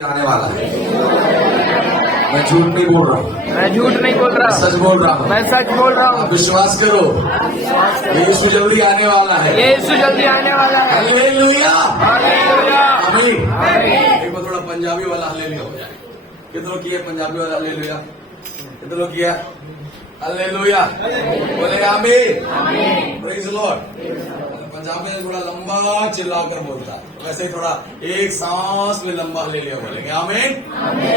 आने वाला है। मैं झूठ नहीं बोल रहा हूँ, मैं झूठ नहीं बोल रहा, सच बोल रहा हूँ। मैं सच बोल रहा हूँ। विश्वास करो, यीशु जल्दी आने वाला है। यीशु जल्दी आने वाला है। हालेलुया, हालेलुया, आमीन। आमीन। एक बार थोड़ा पंजाबी वाला हालेलुया हो जाए। कितनों किया पंजाबी वाला हालेलुया? कितनों किया हालेलुया? बोले आमीन, प्रेज़ द लॉर्ड। पंजाबी में थोड़ा लंबा चिल्लाकर बोलता है, वैसे ही थोड़ा एक सांस में लंबा हालेलुया बोलेंगे। आमीन।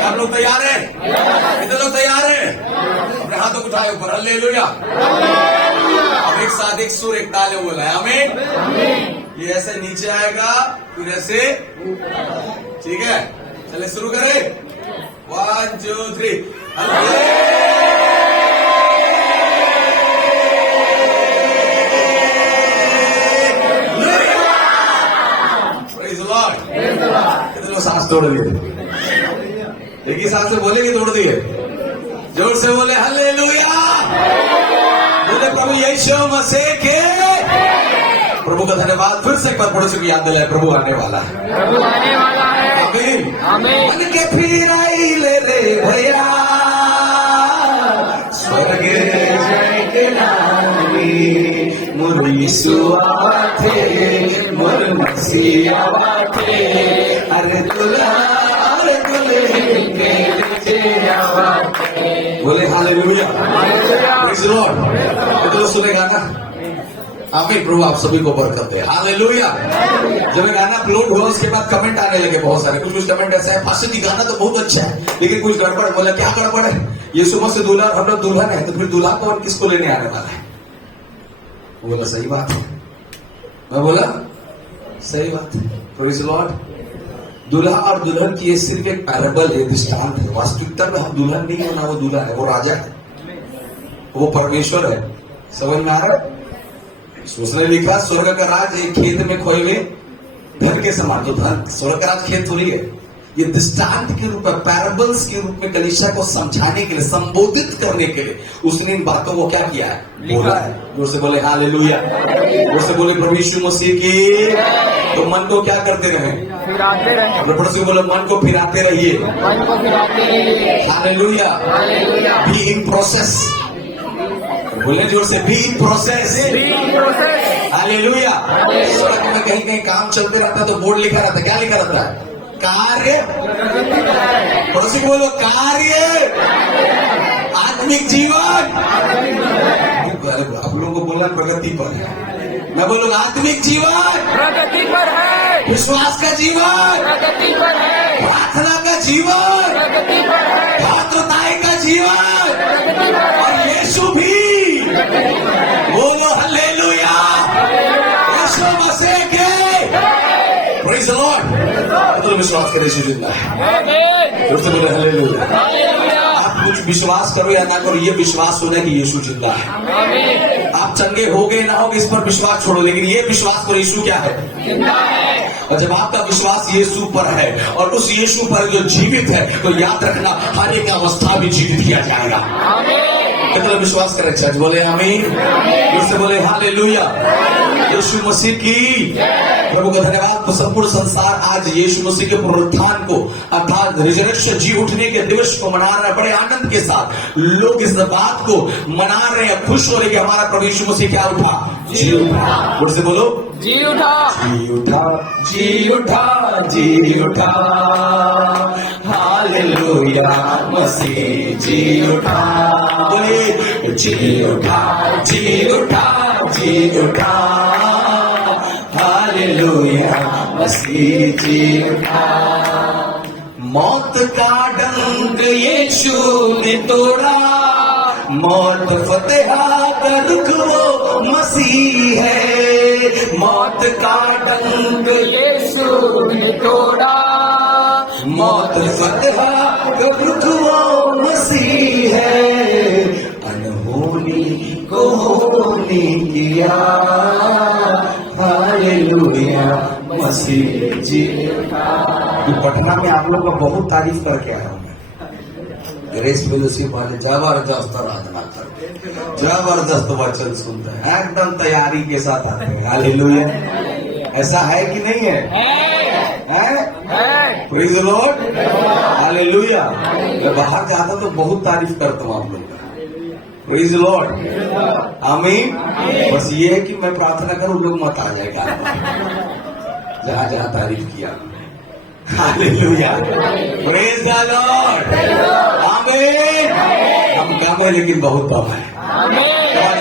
आप लोग तैयार हैं? कितने लोग तैयार हैं? अपने हाथों को उठाए ऊपर, हालेलुया। अब एक साथ एक सुर एक ताले बोला है, आमीन। ये ऐसे नीचे आएगा, फिर ऐसे, ठीक है? चले शुरू करें। 1 2 3 कितने सांस तोड़ दिए? एक ही सांस में बोलेंगे तोड़ दिए? जोर से बोले हालेलुया, बोले प्रभु यीशु मसीह के। प्रभु का धन्यवाद। फिर से एक बार पड़ोसी को याद दिलाए, प्रभु आने वाला है, प्रभु आने वाला है। आमीन, आमीन। मन के फिर आई ले रे भैया, स्वर्ग जय के नामी, मोर यीशु आथे, मोर मसीह आथे, अरे दुल्हा अरे दुल्हे के बोले हालेलुया, प्रेज़ द लॉर्ड। कितने सुनेगा ना? आमीन। प्रभु आप सभी को बरकत दे, हालेलुया। जब ये गाना अपलोड हुआ उसके बाद कमेंट आने लगे बहुत सारे। कुछ कमेंट ऐसा है, पास्टर जी गाना तो बहुत अच्छा है लेकिन कुछ गड़बड़। बोला क्या गड़बड़ है? यीशु मसीह दूल्हा, हम लोग दुल्हन है, तो फिर दूल्हा को किसको लेने आने वाला है? बोला सही बात है। मैं बोला सही बात है, प्रेज़ द लॉर्ड। दूल्हा और दुल्हन की ये सिर्फ एक पैराबल है, दृष्टांत है। वास्तविकता में हम दुल्हन नहीं है, ना वो दूल्हा है, वो राजा है, वो परमेश्वर है। समझ में आ रहा है? उसने लिखा स्वर्ग का राज एक खेत में खोए हुए धन के समान। तो धन स्वर्ग का राज खेत थोड़ी है, ये दृष्टांत के रूप में, पैराबल्स के रूप में कलीसिया को समझाने के लिए, संबोधित करने के लिए उसने इन बातों को क्या किया है? बोला है। जोर से बोले हालेलुया, जोर से बोले प्रभु यीशु मसीह की। तो मन को क्या करते रहे? फिराते रहे। अपने पड़ोसी बोले मन को फिराते रहिए, मन को फिराते रहिए। Hallelujah. Hallelujah. Be in process, बोले जोर से be in process, process. Hallelujah. सड़क में कहीं कहीं काम चलते रहता है तो बोर्ड लिखा रहता है, क्या लिखा रहता है? कार्य। पड़ोसी बोलो कार्य, आत्मिक जीवन। आप लोगों को बोलना प्रगति पर है, मैं बोलूंगा आत्मिक जीवन प्रगति पर है, विश्वास का जीवन प्रगति पर है, प्रार्थना का जीवन प्रगति पर है, पात्रताएं का जीवन, प्रगति पर है। और यीशु भी। बोलो हालेलुया, यीशु मसीह के। Praise the Lord. तो विश्वास करें यीशु जिंदा है। आमीन। उससे बोले हालेलुया। हालेलुया। आप कुछ विश्वास करो या ना करो, ये विश्वास होना है कि यीशु जिंदा है। आमीन। आप चंगे हो गए ना हो इस पर विश्वास छोड़ो, लेकिन ये विश्वास करो यीशु क्या है? जिंदा है। और जब आपका विश्वास यीशु पर है और उस यीशु पर जो जीवित है, तो याद रखना हर एक अवस्था भी जीवित किया जाएगा। आमीन। कितना विश्वास करें चर्च? बोले आमीन, उससे बोले हालेलुया, यीशु मसीह की। प्रभु का धन्यवाद। तो संपूर्ण संसार आज यीशु मसीह के पुनरुत्थान को, अर्थात रिजरेक्शन, जी उठने के दिवस को मना रहे हैं। बड़े आनंद के साथ लोग इस बात को मना रहे हैं, खुश हो रहे कि हमारा प्रभु यीशु मसीह क्या उठा? जी उठा। बोल से बोलो जी उठा, जी उठा, जी उठा, जी उठा, हालेलुया, मसीह जी उठा। बोले जी उठा, जी उठा, जी उठा, हालेलुया, मसीह जी उठा। मौत का डंक यीशु ने तोड़ा, मौत फतेह का दुख वो मसीह है। मौत का डंक यीशु ने तोड़ा, मौत फतेह का दुख वो मसीह है। अनहोनी को होनी किया, हालेलुया, मसीह जी। पटना में आप लोग का बहुत तारीफ करके आया हूँ। ग्रेस फेलोशिप वाले जबरदस्त आराधना करते हैं, जबरदस्त वचन सुनते हैं, एकदम तैयारी के साथ आते हैं। हालेलुया। ऐसा है कि नहीं है? है। Praise the Lord, hallelujah. मैं बाहर जाता तो बहुत तारीफ करता हूँ आप लोग का। प्रेज द लॉर्ड, आमीन। बस ये है कि मैं प्रार्थना करूं लोग मत आ जाएगा जहां जहां तारीफ किया। हालेलुया, प्रेज द लॉर्ड, आमीन। हम कम है लेकिन बहुत बम है।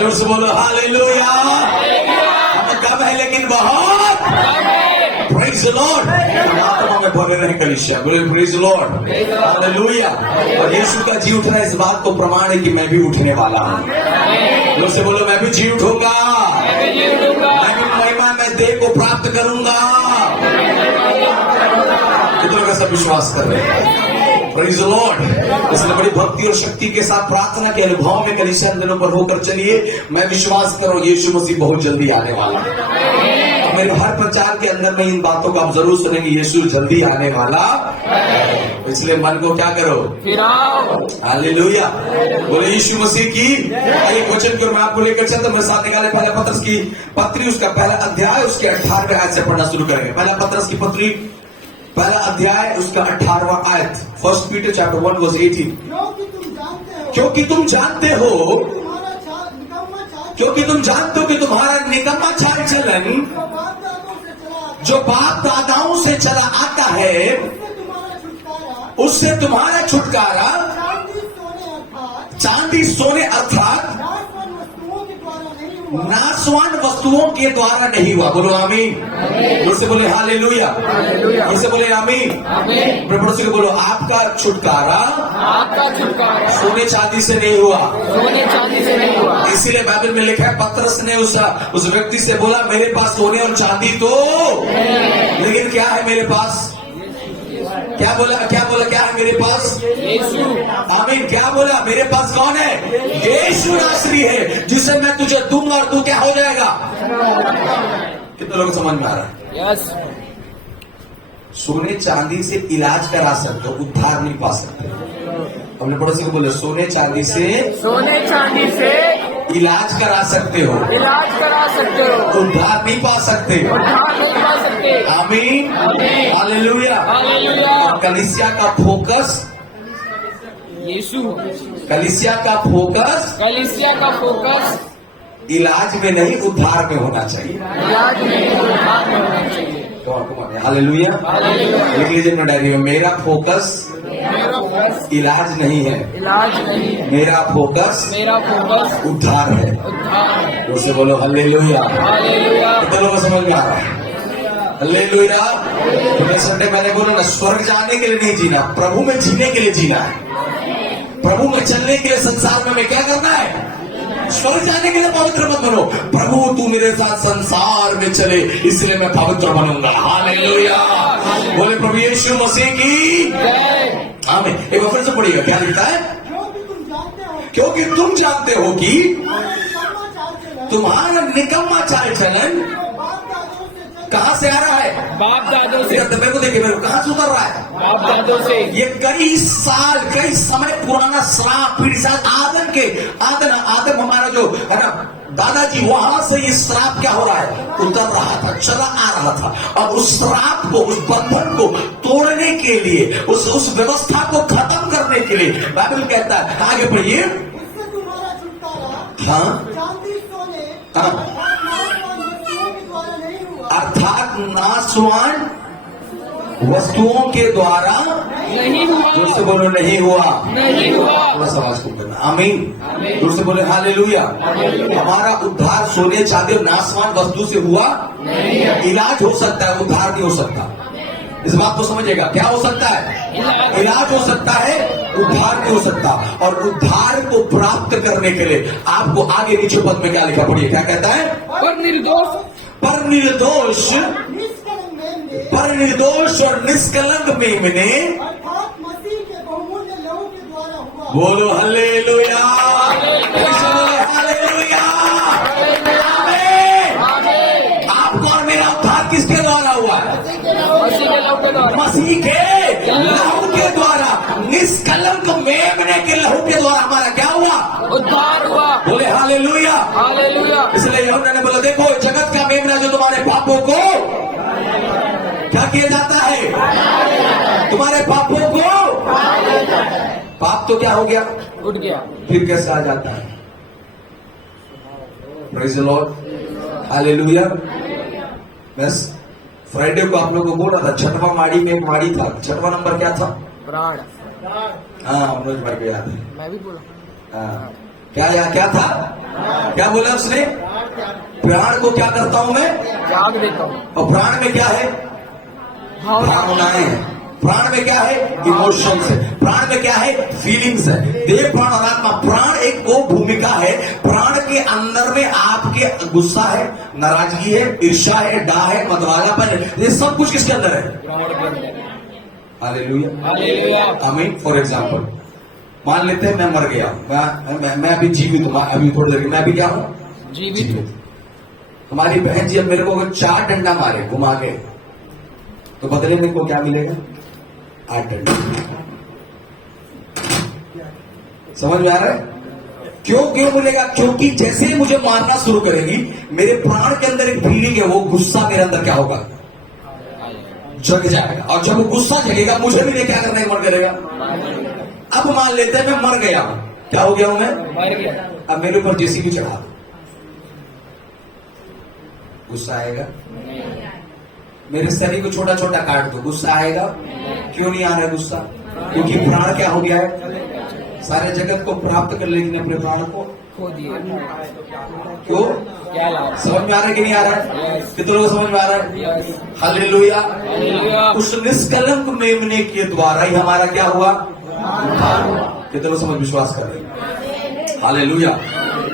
जोर से बोलो हालेलुया। हम कम है लेकिन बहुत। Praise the Lord. आत्मा में भरे रहे कलीसिया, बोले प्रेज द लॉर्ड, हालेलुया। और यीशु का जी उठना इस बात को प्रमाण है कि मैं भी उठने वाला हूँ। जोर से बोलो मैं भी जी उठूंगा, मैं भी महिमा में देह को प्राप्त करूंगा। कितनों का सब विश्वास कर रहे हैं? Praise the Lord. इसलिए बड़ी भक्ति और शक्ति के साथ प्रार्थना के अनुभव में कलीसिया दिनों पर होकर चलिए। मैं विश्वास करूं यीशु मसीह बहुत जल्दी आने वाला है। मेरे हर प्रचार के अंदर में इन बातों को आप जरूर सुनेंगे, यीशु जल्दी आने वाला है। इसलिए मन को क्या करो, हालेलुया। बोले यीशु मसीह की। एक वचन को मैं आपको लेकर चलता हूं। मेरे साथ निकाले पहला पत्रस की पत्री, उसका पहला अध्याय, उसके 18वें आयत से पढ़ना शुरू करेंगे। पहला पत्रस की पत्री, पहला अध्याय, उसका 18वां आयत। 1 पीटर चैप्टर 1 वर्स 18। क्योंकि तुम जानते हो कि तुम्हारा निकम्मा चाल चलन जो बाप दादाओं से चला आता है, उससे तुम्हारा छुटकारा चांदी सोने अर्थात नाशवान वस्तुओं के द्वारा नहीं हुआ। बोलो आमीन। उससे बोले हालेलुया, इसे बोले आमीन। पड़ोसी को बोलो आपका छुटकारा सोने चांदी से नहीं हुआ। इसीलिए बाइबल में लिखा है, पतरस ने उस व्यक्ति से बोला मेरे पास सोने और चांदी तो, लेकिन क्या है मेरे पास? क्या बोला क्या है मेरे पास? यीशु। आमीन। क्या बोला? मेरे पास कौन है? यीशु नासरी है, जिसे मैं तुझे दूंगा और तू क्या हो जाएगा। कितने लोग समझ में आ रहा है? यस। सोने चांदी से इलाज करा सकते हो, उद्धार नहीं पा सकते। अपने पड़ोसी को बोले सोने चांदी से इलाज करा सकते हो, उद्धार नहीं पा सकते। आमीन, हालेलुया। कलीसिया का फोकस यीशु, कलीसिया का फोकस इलाज में नहीं उद्धार में होना चाहिए। हालेलुया। लिख लीजिए अपना डायरी में, मेरा फोकस इलाज नहीं है, मेरा फोकस उद्धार है। उसे बोलो हालेलुया। कितने लोगों को समझ में आ रहा है? हालेलुया। संडे मैंने बोला ना, स्वर्ग जाने के लिए नहीं जीना, प्रभु में जीने के लिए जीना है। प्रभु में चलने के लिए संसार में हमें क्या करना है? स्वर्ग जाने के लिए पवित्र मत बनो। प्रभु तू मेरे साथ संसार में चले, इसलिए मैं पवित्र बनूंगा। हालेलुया। बोले प्रभु यीशु मसीह की आमीन। एक बार फिर से पढ़िएगा, क्या लिखता है? क्योंकि तुम जानते हो कि तुम्हारा निकम्मा चाल चलन कहां से आ रहा है? बाप दादों से। मेरे को देखिए, मेरे को कहां से उतर रहा है? बाप दादों से। ये कई समय पुराना श्राप, पीढ़ी आदम हमारा जो है ना दादाजी, वहां से ये श्राप क्या हो रहा है? उतर रहा था, चला आ रहा था। और उस श्राप को, उस बंधन को तोड़ने के लिए, उस व्यवस्था को खत्म करने के लिए बाइबल कहता है, आगे बढ़िए। हाँ, अर्थात नाशवान वस्तुओं के द्वारा नहीं हुआ। दूर से बोलो नहीं हुआ। थोड़ा सा आवाज को करना। आमीन। दूर से बोले हालेलुया। हमारा उद्धार सोने चांदी और नाशवान वस्तु से हुआ नहीं। इलाज हो सकता है, उद्धार नहीं हो सकता। इस बात को समझिएगा। क्या हो सकता है? इलाज हो सकता है, उद्धार नहीं हो सकता। और उद्धार को प्राप्त करने के लिए आपको आगे नीचे पद में क्या लिखा? पढ़िए, क्या कहता है? पर निर्दोष और निष्कलंक मेमने, बोलो हालेलुया। हालेलुया। आपको और मेरा उद्धार किसके द्वारा हुआ है? मसीह के लहू के द्वारा। निष्कलंक मेमने के लहू के द्वारा हमारा क्या हुआ? उद्धार हुआ। बोले हालेलुया। इसलिए यूहन्ना ने बोला, देखो जगत का मेमना जो तुम्हारे पापों को क्या किया जाता है? पाप तो क्या हो गया, उठ गया। फिर कैसे आ जाता है? Praise the Lord, hallelujah. बस फ्राइडे को आप लोगों को बोला था, छठवां माड़ी में एक माड़ी था, छठवां नंबर क्या था? प्राण। हाँ, मनोज भाई को याद है। मैं भी बोला। हाँ, क्या था? क्या बोला उसने? प्राण को क्या करता हूं मैं? त्याग देता हूँ। और प्राण में क्या है? भावनाएं हैं। प्राण में क्या है? इमोशंस है। प्राण में क्या है? फीलिंग्स है। देह, प्राण और आत्मा। प्राण एक वो भूमिका है, प्राण के अंदर में आपके गुस्सा है, नाराजगी है, ईर्ष्या है, डाह है, मतवालापन है, ये सब कुछ किसके अंदर है? प्राण के अंदर। Hallelujah, hallelujah. आमीन। फॉर एग्जाम्पल, मान लेते हैं मैं मर गया, मैं अभी जीवित हूं, अभी थोड़ी देर मैं भी क्या हूं? जीवित। हमारी बहन जी अब मेरे को अगर 4 डंडा मारे घुमा के, तो बदले में को क्या मिलेगा? 8 डंडा। समझ में आ रहा है? क्यों मिलेगा? क्योंकि जैसे ही मुझे मारना शुरू करेगी, मेरे प्राण के अंदर एक फीलिंग है, वो गुस्सा मेरे अंदर क्या होगा? जग जाएगा। और जब वो गुस्सा जगेगा, मुझे भी नहीं क्या करने का मन करेगा। अब मान लेते हैं मैं मर गया हूं, क्या हो गया हूं मैं? मर गया। अब मेरे ऊपर जेसीबी चढ़ा दो, गुस्सा आएगा? मेरे शरीर को छोटा छोटा काट दो, गुस्सा आएगा? क्यों नहीं आ रहा है गुस्सा? क्योंकि प्राण क्या हो गया है? सारे जगत को प्राप्त कर लेकिन अपने प्राण को खो दिए। क्यों? क्या लाभ? समझ में आ रहा है कि नहीं आ रहा है? कितने लोग समझ में आ रहा है? हालेलुया। हालेलुया। उस निष्कलंक मेमने के द्वारा ही हमारा क्या हुआ? कितने लोग समझ विश्वास कर रहे हैं? हालेलुया।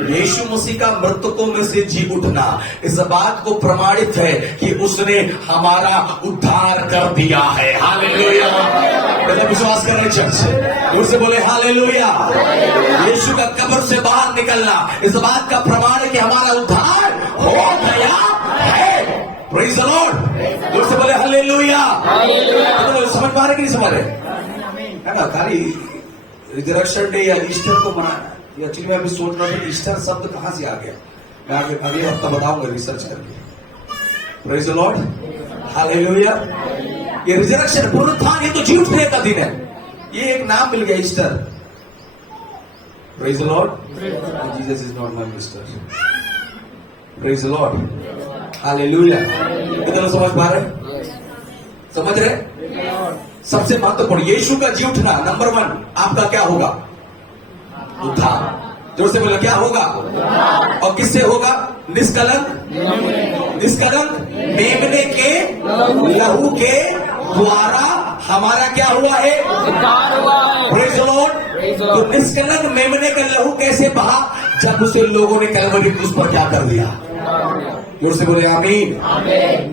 यीशु मसीह का मृतकों में से जी उठना इस बात को प्रमाणित है कि उसने हमारा उद्धार कर दिया है। हालेलुया। पहले विश्वास कर रहे चर्च, उससे बोले हालेलुया। यीशु का कब्र से बाहर निकलना इस बात का प्रमाण है कि हमारा उद्धार हो गया है। Praise the Lord. उससे बोले हालेलुया। समझ पा रहे कि नहीं समझ रहे? है ना? खाली रिजरेक्शन डे या ईस्टर को मनाना, एक्चुअली मैं अभी सोच रहा था कि ईस्टर शब्द कहां से आ गया। मैं अगले हफ्ता बताऊंगा रिसर्च करके। Praise the Lord, hallelujah. ये रिजरेक्शन, पुनरुत्थान, ये तो जी उठने का दिन है, ये एक नाम मिल गया Easter. Praise the Lord. Jesus is not my mister. Praise the Lord, hallelujah. कितना समझ पा रहे? समझ रहे? सबसे महत्वपूर्ण यीशु का जी उठना, नंबर 1 आपका क्या होगा? उद्धार। जोर से बोला, क्या होगा? और किससे होगा? निष्कलंक मेमने के लहू के द्वारा हमारा क्या हुआ है? उद्धार हुआ है। Praise the Lord. तो निष्कलंक मेमने का लहू कैसे बहा? जब उसे लोगों ने कलवरी क्रूस पर क्या कर दिया? जोर से बोले आमीन।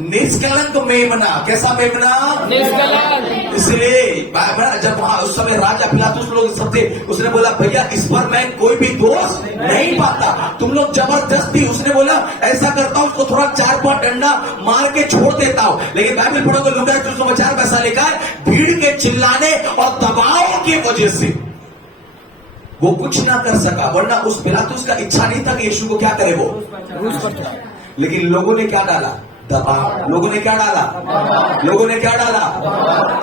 निष्कलंक मेमना, कैसा मेमना? निष्कलंक। इसलिए जब उस समय राजा पिलातुस लोग सब थे, उसने बोला भैया इस पर मैं कोई भी दोष नहीं पाता, तुम लोग जबरदस्ती। उसने बोला ऐसा करता हूं, उसको थोड़ा 4-5 डंडा मार के छोड़ देता हूं। लेकिन बाइबल पढ़ोगे लूका 2:4 पैसा लिखा है, भीड़ के चिल्लाने और दबाव की वजह से वो कुछ ना कर सका। वरना उस पिलातुस का इच्छा नहीं था कि यीशु को क्या करे वो क्रूस पर चढ़ाए। लेकिन लोगों ने क्या डाला? दबाव। लोगों ने क्या डाला? लोगों ने क्या डाला?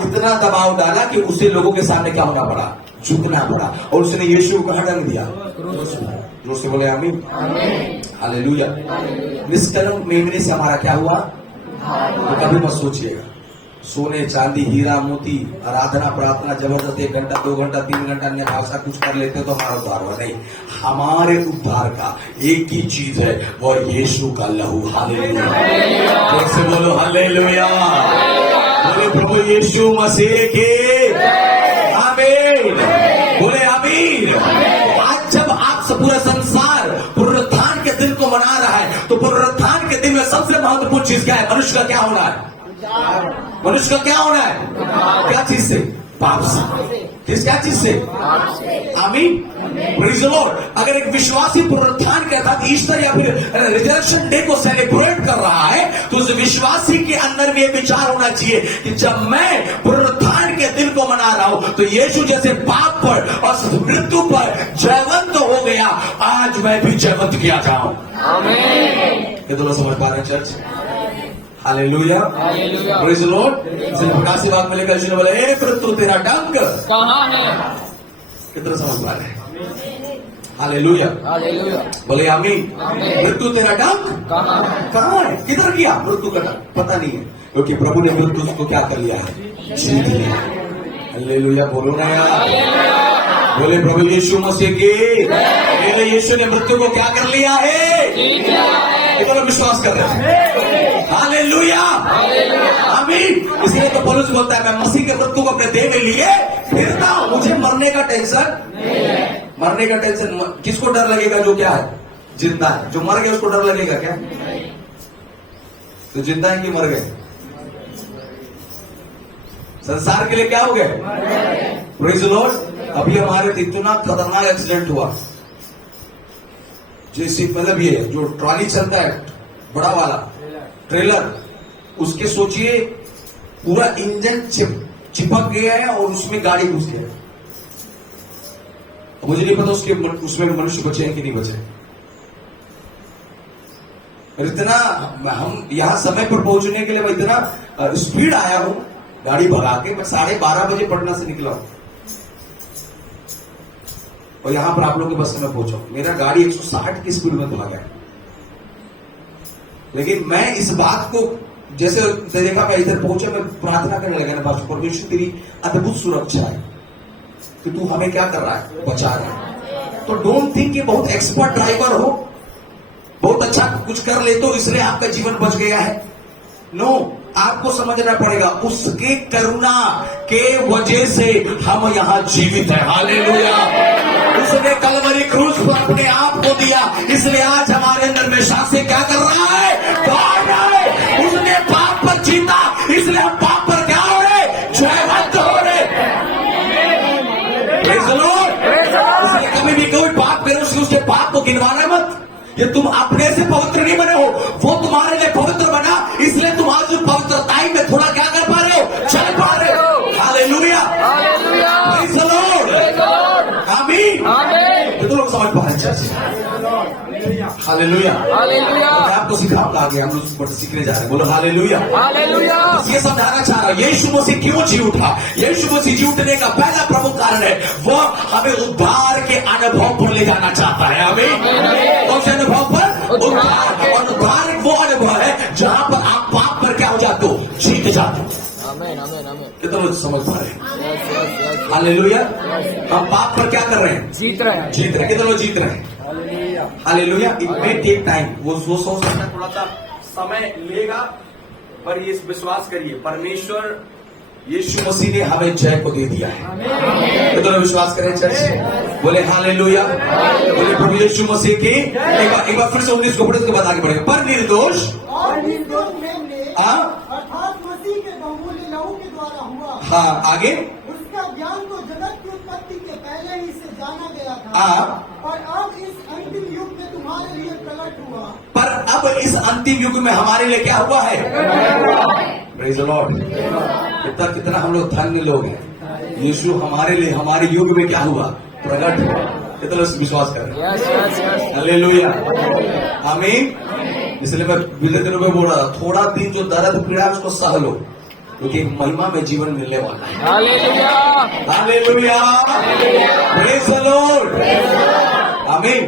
इतना दबाव डाला कि उसे लोगों के सामने क्या होना पड़ा? झुकना पड़ा। और उसने यीशु को कहां डाल दिया? जोर से बोले आमीन। हालेलुया। निष्कलंक मेमने से हमारा क्या हुआ? तो कभी मत सोचिएगा सोने चांदी हीरा मोती आराधना प्रार्थना जबरदस्त 1 घंटा 2 घंटा 3 घंटा अन्य भाषा कुछ कर लेते तो हमारा उद्धार हुआ। नहीं, हमारे उद्धार का एक ही चीज है, वो यीशु का लहू। हालेलुया। जैसे बोलो हालेलुया। बोले प्रभु यीशु मसीह के आमीन। बोले आमीन। आज जब आप पूरा संसार पुनरुत्थान के दिन को मना रहा है, तो पुनरुत्थान के दिन में सबसे महत्वपूर्ण चीज क्या है? मनुष्य का क्या होना है? मनुष्य का क्या होना है? क्या चीज से? पाप से। किस क्या चीज से? आमीन। Praise the Lord. अगर एक विश्वासी पुनरुत्थान के अर्थात ईस्टर या फिर रिजरेक्शन डे को सेलिब्रेट कर रहा है, तो उस विश्वासी के अंदर भी ये विचार होना चाहिए कि जब मैं पुनरुत्थान के दिन को मना रहा हूं, तो यीशु जैसे पाप पर और मृत्यु पर जयवंत हो गया, आज मैं भी जयवंत किया जाऊं। आमीन। ये दोनों समझ पा रहे हैं church? Hallelujah. Hallelujah. Praise the Lord. 85 भाग में लेकर यीशु ने बोला, ए मृत्यु तेरा डंक कहाँ है? कितना समझ पा रहे हैं? Hallelujah, hallelujah. बोले आमीन। आमीन। मृत्यु तेरा डंक कहाँ है? किधर किया मृत्यु का डंक? पता नहीं है, क्योंकि प्रभु ने मृत्यु को क्या कर लिया है? जीत लिया। हालेलुया, बोलो ना यार। बोले प्रभु यीशु मसीह की, मेरे यीशु ने मृत्यु को क्या कर लिया है? इतना विश्वास कर रहे हैं। हालेलुया, आमीन। इसलिए तो पौलुस बोलता है, मैं मसीह के मृत्यु को अपने देह में लिए फिरता हूं, मुझे मरने का टेंशन नहीं है। मरने का टेंशन किसको डर लगेगा? जो क्या है? जिंदा है। जो मर गया उसको डर लगेगा क्या? तो जिंदा है कि मर गए? संसार के लिए क्या हो गए? Praise the Lord. अभी हमारे इतना खतरनाक एक्सीडेंट हुआ, जैसे मतलब ये जो ट्रॉली चलता है बड़ा वाला ट्रेलर, उसके सोचिए पूरा इंजन चिपक गया है और उसमें गाड़ी घुस गया है। मुझे नहीं पता उसमें मनुष्य बचे हैं कि नहीं बचे। इतना हम यहां समय पर पहुंचने के लिए मैं इतना स्पीड आया हूं गाड़ी भगा के। मैं 12:30 बजे पटना से निकला हूं और यहां पर आप लोगों के बस से मैं पहुंचा हूं। मेरा गाड़ी 160 की स्पीड में भागा है। लेकिन मैं इस बात को जैसे देखा, मैं इधर पहुंचा, मैं प्रार्थना करने लगा ना, बात परमेश्वर तेरी अद्भुत सुरक्षा है कि तू हमें क्या कर रहा है? बचा रहा है। तो डोंट थिंक कि बहुत एक्सपर्ट ड्राइवर हो, बहुत अच्छा कुछ कर ले तो इसलिए आपका जीवन बच गया है। नो, आपको समझना पड़ेगा उसके करुणा के वजह से हम यहां जीवित हैं। हालेलुया। उसने कलवरी क्रूस पर अपने आप को दिया, इसलिए आज हमारे अंदर में शास्त्र क्या कर रहा है? दौड़ रहा है। उसने पाप पर जीता, इसलिए हम पाप पर क्या हो रहे? जयवंत हो रहे। Praise the Lord. इसलिए कभी भी कोई पाप करे उसके पाप को गिनवाना मत। ये तुम अपने से पवित्र नहीं बने हो, वो तुम्हारे लिए पवित्र बना, इसलिए तुम आज पवित्रताई में थोड़ा क्या कर पा रहे हो? चल पा रहे हो। हालेलुया, प्रेज़ द लॉर्ड, आमीन। तो लोग समझ पा रहे हैं? हालेलुया, मैं आपको सिखाऊंगा आगे, हम लोग सीखने जा रहे हैं। बोलो हालेलुया। बस ये समझाना चाह रहा हूं, यीशु मसीह क्यों जी उठा? यीशु मसीह जी उठने का पहला प्रमुख कारण है, वो हमें उद्धार के अनुभव पर ले जाना चाहता है। आमीन। कौन से अनुभव पर? उद्धार। और उद्धार वो अनुभव है जहां पर आप पाप पर क्या हो जाते हो? जीत जाते हो। कितना लोग समझ पा रहे हैं? हालेलुया। हम पाप पर क्या कर रहे हैं? जीत रहे हैं। जीत रहे हैं। कितना लोग जीत रहे हैं? Hallelujah. It may take time. वो सोच सकता है थोड़ा सा समय लेगा, पर ये विश्वास करिए, परमेश्वर यीशु मसीह ने हमें जय को दे दिया है। तो दोनों विश्वास करें चर्च, बोले हालेलुया। बोले प्रभु यीशु मसीह की। एक बार फिर से 19 को पढ़े, उसके बाद आगे बढ़ेंगे। पर निर्दोष और निर्दोष मेमने अर्थात मसीह के बहुमूल्य लहू के द्वारा हुआ। हाँ, आगे। उसका ज्ञान तो जगत की उत्पत्ति के पहले ही से जाना गया था, और अब इस अंतिम युग में तुम्हारे लिए प्रकट हुआ। पर अब इस अंतिम युग में हमारे लिए क्या हुआ है? Praise the Lord. कितना हम लोग धन्य लोग हैं। यीशु हमारे लिए हमारे युग में क्या हुआ? प्रकट हुआ। कितना विश्वास कर रहे हैं? हालेलुया, आमीन। इसलिए मैं पिछले दिनों में बोल रहा था, थोड़ा दिन जो दर्द पीड़ा उसको सह लो, क्योंकि महिमा में जीवन मिलने वाला है। Hallelujah, hallelujah, praise the Lord, आमीन।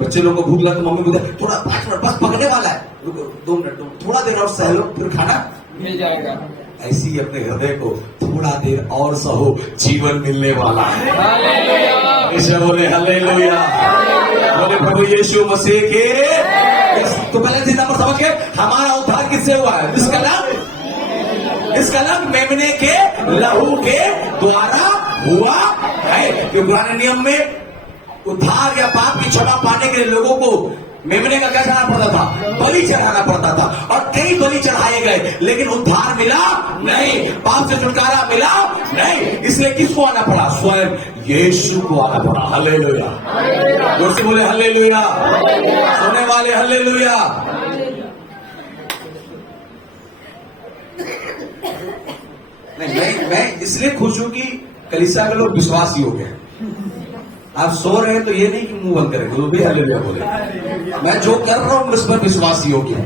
बच्चे लोगों को भूख लगा तो मम्मी बोलते थोड़ा 5 मिनट बस पकने वाला है, रुको 2 मिनट, थोड़ा देर और सह लो, फिर खाना मिल जाएगा। ऐसी ही अपने हृदय को थोड़ा देर और सहो, जीवन मिलने वाला है। हालेलुया, इसे बोले हालेलुया। बोले प्रभु यीशु मसीह के। तो पहले सीधा पर समझ गए, हमारा उद्धार किससे हुआ है? इसका नाम मेमने के लहू के द्वारा हुआ है। कि पुराने नियम में उद्धार या पाप की क्षमा पाने के लिए लोगों को मेमने का क्या चढ़ाना पड़ता था? बलि चढ़ाना पड़ता था, और कई बलि चढ़ाए गए, लेकिन उद्धार मिला नहीं, पाप से छुटकारा मिला नहीं। इसलिए किसको आना पड़ा? स्वयं यीशु को आना पड़ा। हालेलुया, जोर से बोले हालेलुया। सुनने वाले हालेलुया। नहीं, मैं इसलिए खुश हूं कि कलीसिया के लोग विश्वासी हो गए। आप सो रहे हैं तो ये नहीं कि मुंह बंद करें, वो भी हालेलुया बोले। मैं जो कर रहा हूं उस पर विश्वासी हो गया।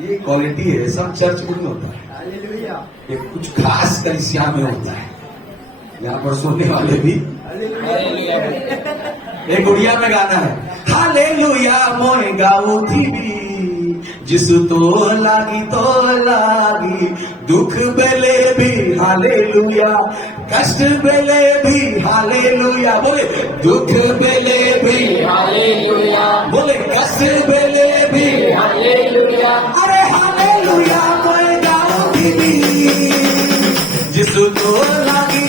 ये क्वालिटी है, सब चर्च में नहीं होता है। हालेलुया, ये कुछ खास कलिसिया में होता है। यहाँ पर सुनने वाले भी हालेलुया। एक गुड़िया में गाना है, हालेलुया मोए गाओ थी जिस तो लागी दुख बेले भी हालेलुया, कष्ट बेले भी हालेलुया, बोले दुख बेले भी हालेलुया। बोले कष्ट बेले भी, हालेलुया। अरे हालेलुया मोए गाओ थी जिस तो लागी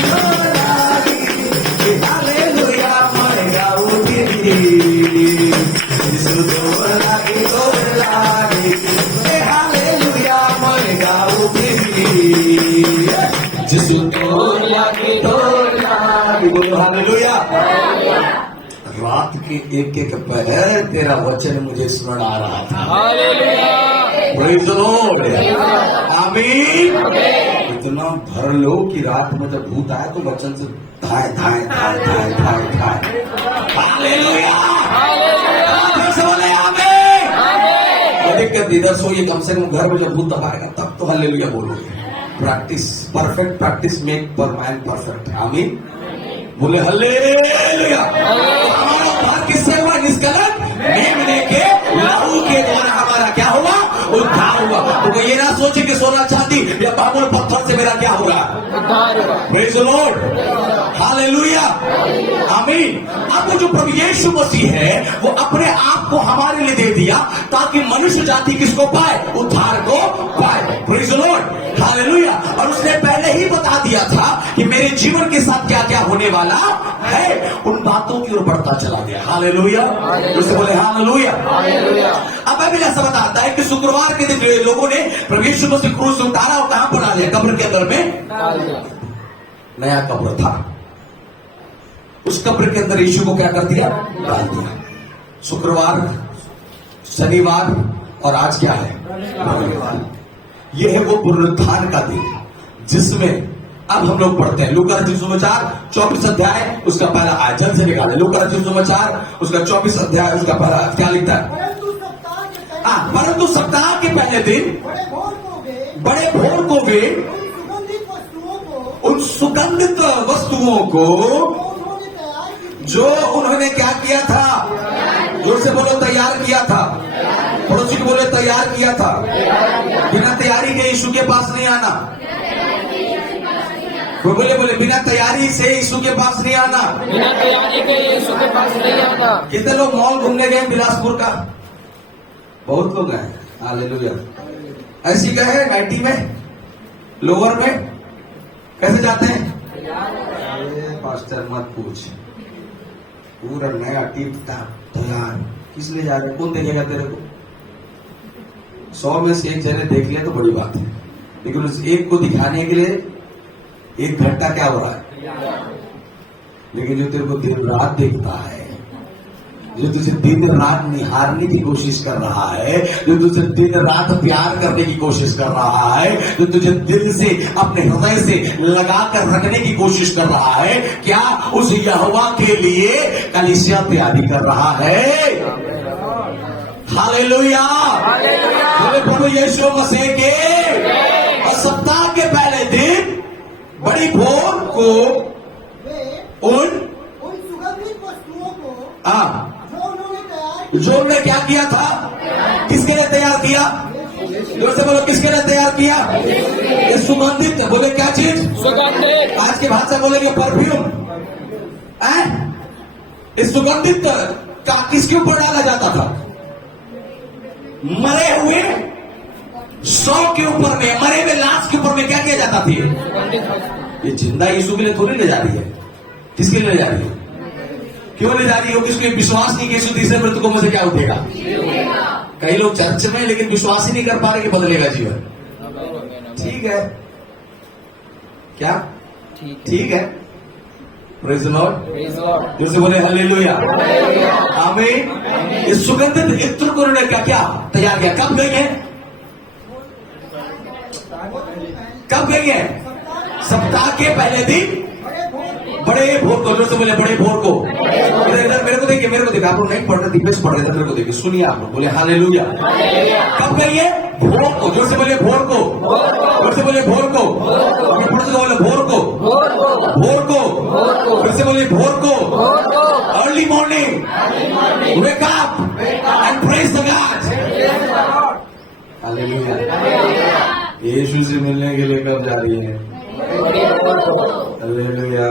हालेलुया मोए गाओ थी जिस तो लागी हालेलुया मोए गाओ थी जिस तो लागी बोलो हालेलुया। रात के एक पहर तेरा वचन मुझे स्मरण आ रहा था। हालेलुया। Praise the Lord. आमीन। इतना भर लो कि रात में जब भूत आए तो वचन से धाए धाए धाए धाए धाए धाए। हालेलुया। फिर से बोले आमीन। और दिक्कत इधर सोइए, कम से कम घर में जब भूत दबाएगा तब तो हालेलुया बोलोगे। Practice, perfect practice make man perfect. आमीन। बोले हालेलुया। हमारा उद्धार किससे हुआ? निष्कलंक मेमने के लहू के द्वारा हमारा क्या हुआ? उद्धार हुआ। तो ये ना सोचे कि सोना चांदी या बाबुल पत्थर से मेरा क्या होगा? उद्धार हुआ। Praise the Lord. हालेलुया। आमीन। अब वो जो प्रभु यीशु मसीह है वो अपने आप को हमारे लिए दे दिया ताकि मनुष्य जाति किसको पाए? उद्धार को पाए। Praise the Lord. हालेलुया। और उसने पहले ही बता दिया था कि मेरे जीवन के साथ क्या क्या होने वाला है, उन बातों की ओर बढ़ता चला गया। हालेलुया। उससे बोले हालेलुया। हालेलुया। अब बाइबल ऐसा बताता है कि शुक्रवार के दिन लोगों ने प्रभु यीशु मसीह क्रूस से उतारा और कहां पर डाल दिया? कब्र के अंदर में डाल दिया। नया कब्र था, उस कब्र के अंदर यीशु को क्या कर दिया? डाल दिया। शुक्रवार, शनिवार और आज क्या है? रविवार। यह है वो पुनरुत्थान का दिन जिसमें अब हम लोग पढ़ते हैं लूका रचित सुसमाचार 24 अध्याय उसका पहला आयत। जल्द से निकाले लूका रचित सुसमाचार उसका 24 अध्याय उसका पहला क्या लिखता है? परंतु सप्ताह के पहले दिन बड़े भोर को वे उन सुगंधित वस्तुओं को जो उन्होंने क्या किया था? जोर से बोलो तैयार किया था। पड़ोसी को बोले तैयार किया था। बिना तैयारी के यीशु के पास नहीं आना। वो बोले बिना तैयारी से यीशु के पास नहीं आना। बिना तैयारी के यीशु के पास नहीं आना। कितने लोग मॉल घूमने गए बिलासपुर का? बहुत लोग हैं। हालेलुया। ऐसी गए हैं नाइटी में, लोअर में, कैसे जाते हैं? पास्टर मत पूछ, पूरा नया टिप टाप तैयार। किस लिए जा रहे? कौन देखेगा तेरे को? 100 में से एक जने देख ले तो बड़ी बात है, लेकिन उस एक को दिखाने के लिए 1 घंटा क्या हो रहा है? लेकिन जो तेरे को दिन रात देखता है, जो तुझे दिन रात निहारने की कोशिश कर रहा है, जो तुझे दिन रात प्यार करने की कोशिश कर रहा है, जो तुझे दिल से अपने हृदय से लगा कर रखने की कोशिश कर रहा है, क्या उस यहोवा के लिए कलीसिया तैयारी कर रहा है? हालेलुया। बोले प्रभु यीशु मसीह के। और सप्ताह के पहले दिन बड़ी भोर को उन सुगंधित वस्तुओं को जो उन्होंने क्या किया था? किसके लिए तैयार किया? जोर से बोलो किसके लिए तैयार किया? ये सुगंधित। बोले क्या चीज? सुगंधित। आज की भाषा बोलेंगे परफ्यूम। इस सुगंधित का किसके ऊपर डाला जाता था? मरे हुए शव के ऊपर में, मरे हुए लाश के ऊपर में क्या किया जाता था? ये जिंदा यीशु के लिए थोड़ी ले जा रही है। किसके लिए ले जा रही है? क्यों ले जा रही हो? किसके विश्वास नहीं कि यीशु तीसरे मृत्यु मुझे क्या उठेगा? कई लोग चर्च में लेकिन विश्वास ही नहीं कर पा रहे कि बदलेगा जीवन। ठीक है क्या? ठीक है। Praise the Lord. जैसे बोले हालेलुया। आमीन। इस सुगंधित इत्र को उन्होंने क्या तैयार किया? कब गई है? कब गई है? सप्ताह के पहले दिन बड़े भोर को। जैसे बोले बड़े भोर को। इधर मेरे को देखिए, मेरे को देखिए। आप लोग नहीं पढ़ रहे, दिव्य पढ़ रहे थे, मेरे को देखिए, सुनिए आप लोग। बोले हालेलुया। कब गई है? भोर को, जोर से बोलिए भोर को, जोर से बोलिए भोर को, अपने पड़ोसी को बोले भोर को, भोर को, फिर से बोलिए भोर को, early morning, wake up and praise the God. Hallelujah. Yeshu से मिलने के लिए कब जा रही है? हालेलुया।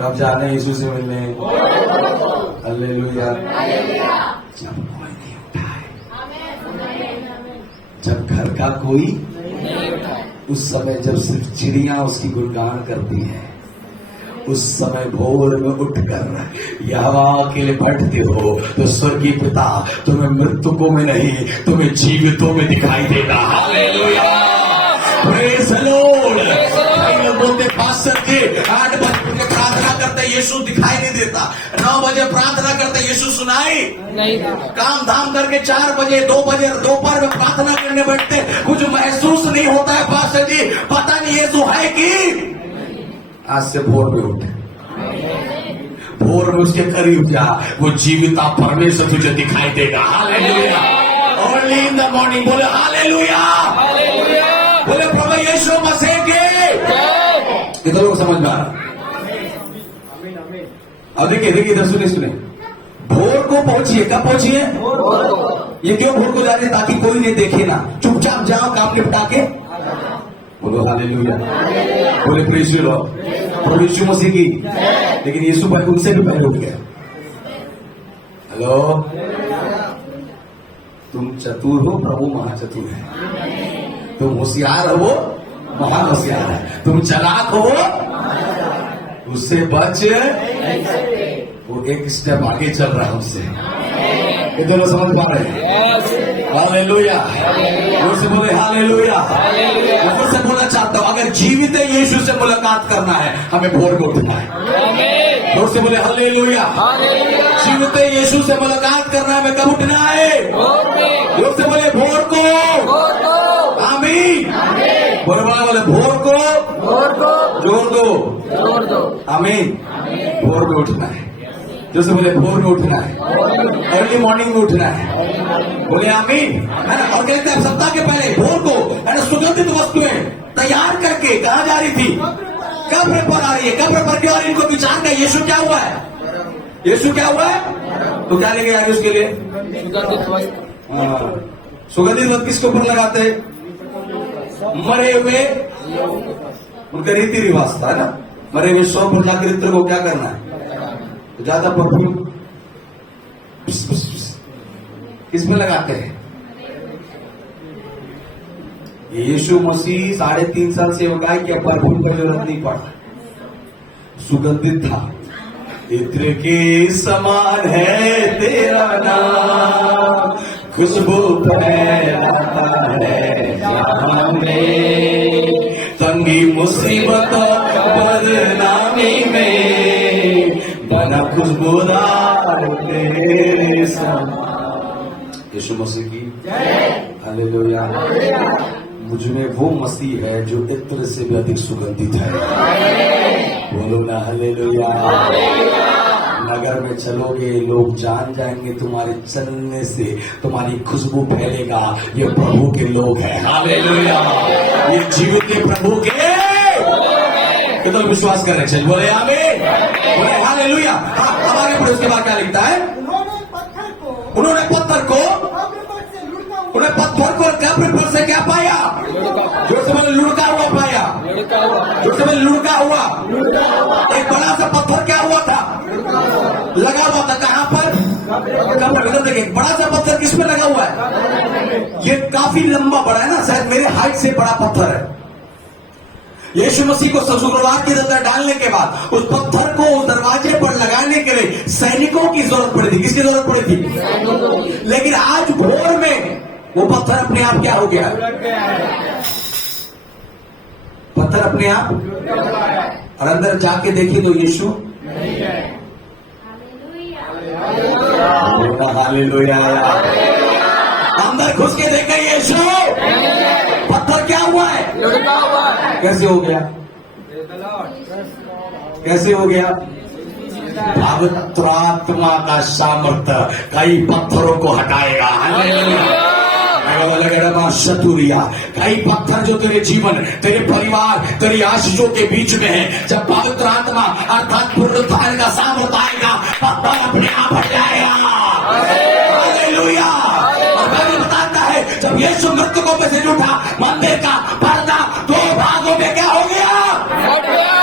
कब जाना है यीशु से मिलने? हालेलुया। जब कोई नहीं उठाए, जब घर का कोई, उस समय जब सिर्फ चिड़िया उसकी गुणगान करती है, उस समय भोर में उठकर यहोवा के लिए बैठते हो तो स्वर्गीय पिता तुम्हें मृतकों में नहीं, तुम्हें जीवितों में दिखाई देगा। हालेलुया। Praise the Lord. कई लोग बोलते पास्टर जी 8 बजे प्रार्थना करते यीशु दिखाई नहीं देता, 9 बजे प्रार्थना करते यीशु सुनाई नहीं देता। काम धाम करके 4 बजे 2 बजे दोपहर में प्रार्थना करने बैठते, कुछ महसूस नहीं होता है पास्टर जी, पता नहीं यीशु है कि। आज से भोर में उठे, भोर में उसके करीब जा, वो जीविता परमेश्वर तुझे दिखाई देगा। Hallelujah. Early in the morning बोले हालेलुया, बोले प्रभु यीशु मसीह के। कितने लोग समझ में आ रहा? अब देखिए इधर सुने, भोर को पहुंचिए। कब पहुंचिए? ये क्यों भोर को जा रहे? ताकि कोई नहीं देखे ना, चुपचाप जाओ काम निपटा के। बोलो हालेलुया, बोले प्रेज द लॉर्ड, प्रभु यीशु मसीह की। लेकिन यीशु भाई उनसे भी पहले उठ गया। हेलो, तुम चतुर हो, प्रभु महाचतुर है। तुम होशियार हो, महान होशियार है। तुम चालाक हो, उससे बच, वो एक स्टेप आगे चल रहा है उससे। कितने लोग समझ पा रहे हैं? हालेलुया। जोर से बोले हालेलुया। मैं फिर से बोलना चाहता हूं, अगर जीवित यीशु से मुलाकात करना है, हमें भोर को उठना है। जोर से बोले हालेलुया। जीवित यीशु से मुलाकात करना है, हमें कब उठना है? जोर से बोले भोर को। आमीन। बोले बोले भोर को, जोर दो। आमीन। भोर में उठना है। जैसे बोले भोर में उठना है, अर्ली मॉर्निंग में उठना है। बोले आमीन। है ना? और कहते हैं सप्ताह के पहले भोर को है ना, सुगंधित वस्तुएं तैयार करके कहाँ जा रही थी? कब्र पर आ रही है। कब्र पर क्यों आ रही है? इनको विचार का यीशु क्या हुआ है? यीशु क्या हुआ है? तो क्या लेके आगे उसके लिए? सुगंधित वस्तु किसके ऊपर लगाते हैं? मरे हुए, उनका रीति रिवाज था ना, मरे हुए 100 पर चरित्र को क्या करना है? ज्यादा परफ्यूम किसमें लगाते हैं? यीशु मसीह 3.5 साल से होगा कि अब परफ्यूम का जरूरत नहीं पड़ा, सुगंधित था। इत्र के समान है तेरा नाम, खुशबू फैलाता है जहां में, तंगी मुसीबत बदनामी में बना खुशबूदार तेरे समान। यीशु मसीह की हालेलुया। मुझ में वो मसीह है जो इत्र से भी अधिक सुगंधित है। बोलो ना हालेलुया। नगर में चलोगे, लोग जान जाएंगे तुम्हारे चलने से, तुम्हारी खुशबू फैलेगा, ये प्रभु के लोग हैं। हालेलुया। ये जीवित के प्रभु के कितना विश्वास करने चाहिए? बोले आमीन, बोले हालेलुया। हाँ, अब आगे बढ़े। उसके बाद क्या लिखता है? उन्होंने पत्थर को उन्हें पत्थर को कब्र पर से क्या पाया? जो से बोले लुढ़का हुआ पाया। जो से बोले लुढ़का हुआ। एक बड़ा सा पत्थर क्या हुआ था? लगा हुआ था। कहां पर? कब्र। इधर देखिए, बड़ा सा पत्थर किसमें लगा हुआ है? ये काफी लंबा बड़ा है ना, शायद मेरे हाइट से बड़ा पत्थर है। यीशु मसीह को शुक्रवार के अंदर डालने के बाद उस पत्थर को दरवाजे पर लगाने के लिए सैनिकों की जरूरत पड़ी थी। किसकी जरूरत पड़ी थी? लेकिन आज भोर में वो पत्थर अपने आप क्या हो गया? पत्थर अपने आप, और अंदर जाके देखिए तो यीशु हालेलुया। अंदर घुस के देखा यीशु, पत्थर क्या हुआ है? कैसे हो गया? कैसे हो गया? पवित्र आत्मा का सामर्थ्य कई पत्थरों को हटाएगा। हालेलुया। शतुरिया कई पत्थर जो तेरे जीवन, तेरे परिवार, तेरी आशीषों के बीच में है, जब पवित्र आत्मा अर्थात पुनरुत्थान का सामर्थ आएगा, पत्थर अपने आप हट जाएगा। हालेलुया। और बाइबल बताता है जब यीशु मृतकों में से उठा, मंदिर का पर्दा 2 भागों में क्या हो गया? हट गया।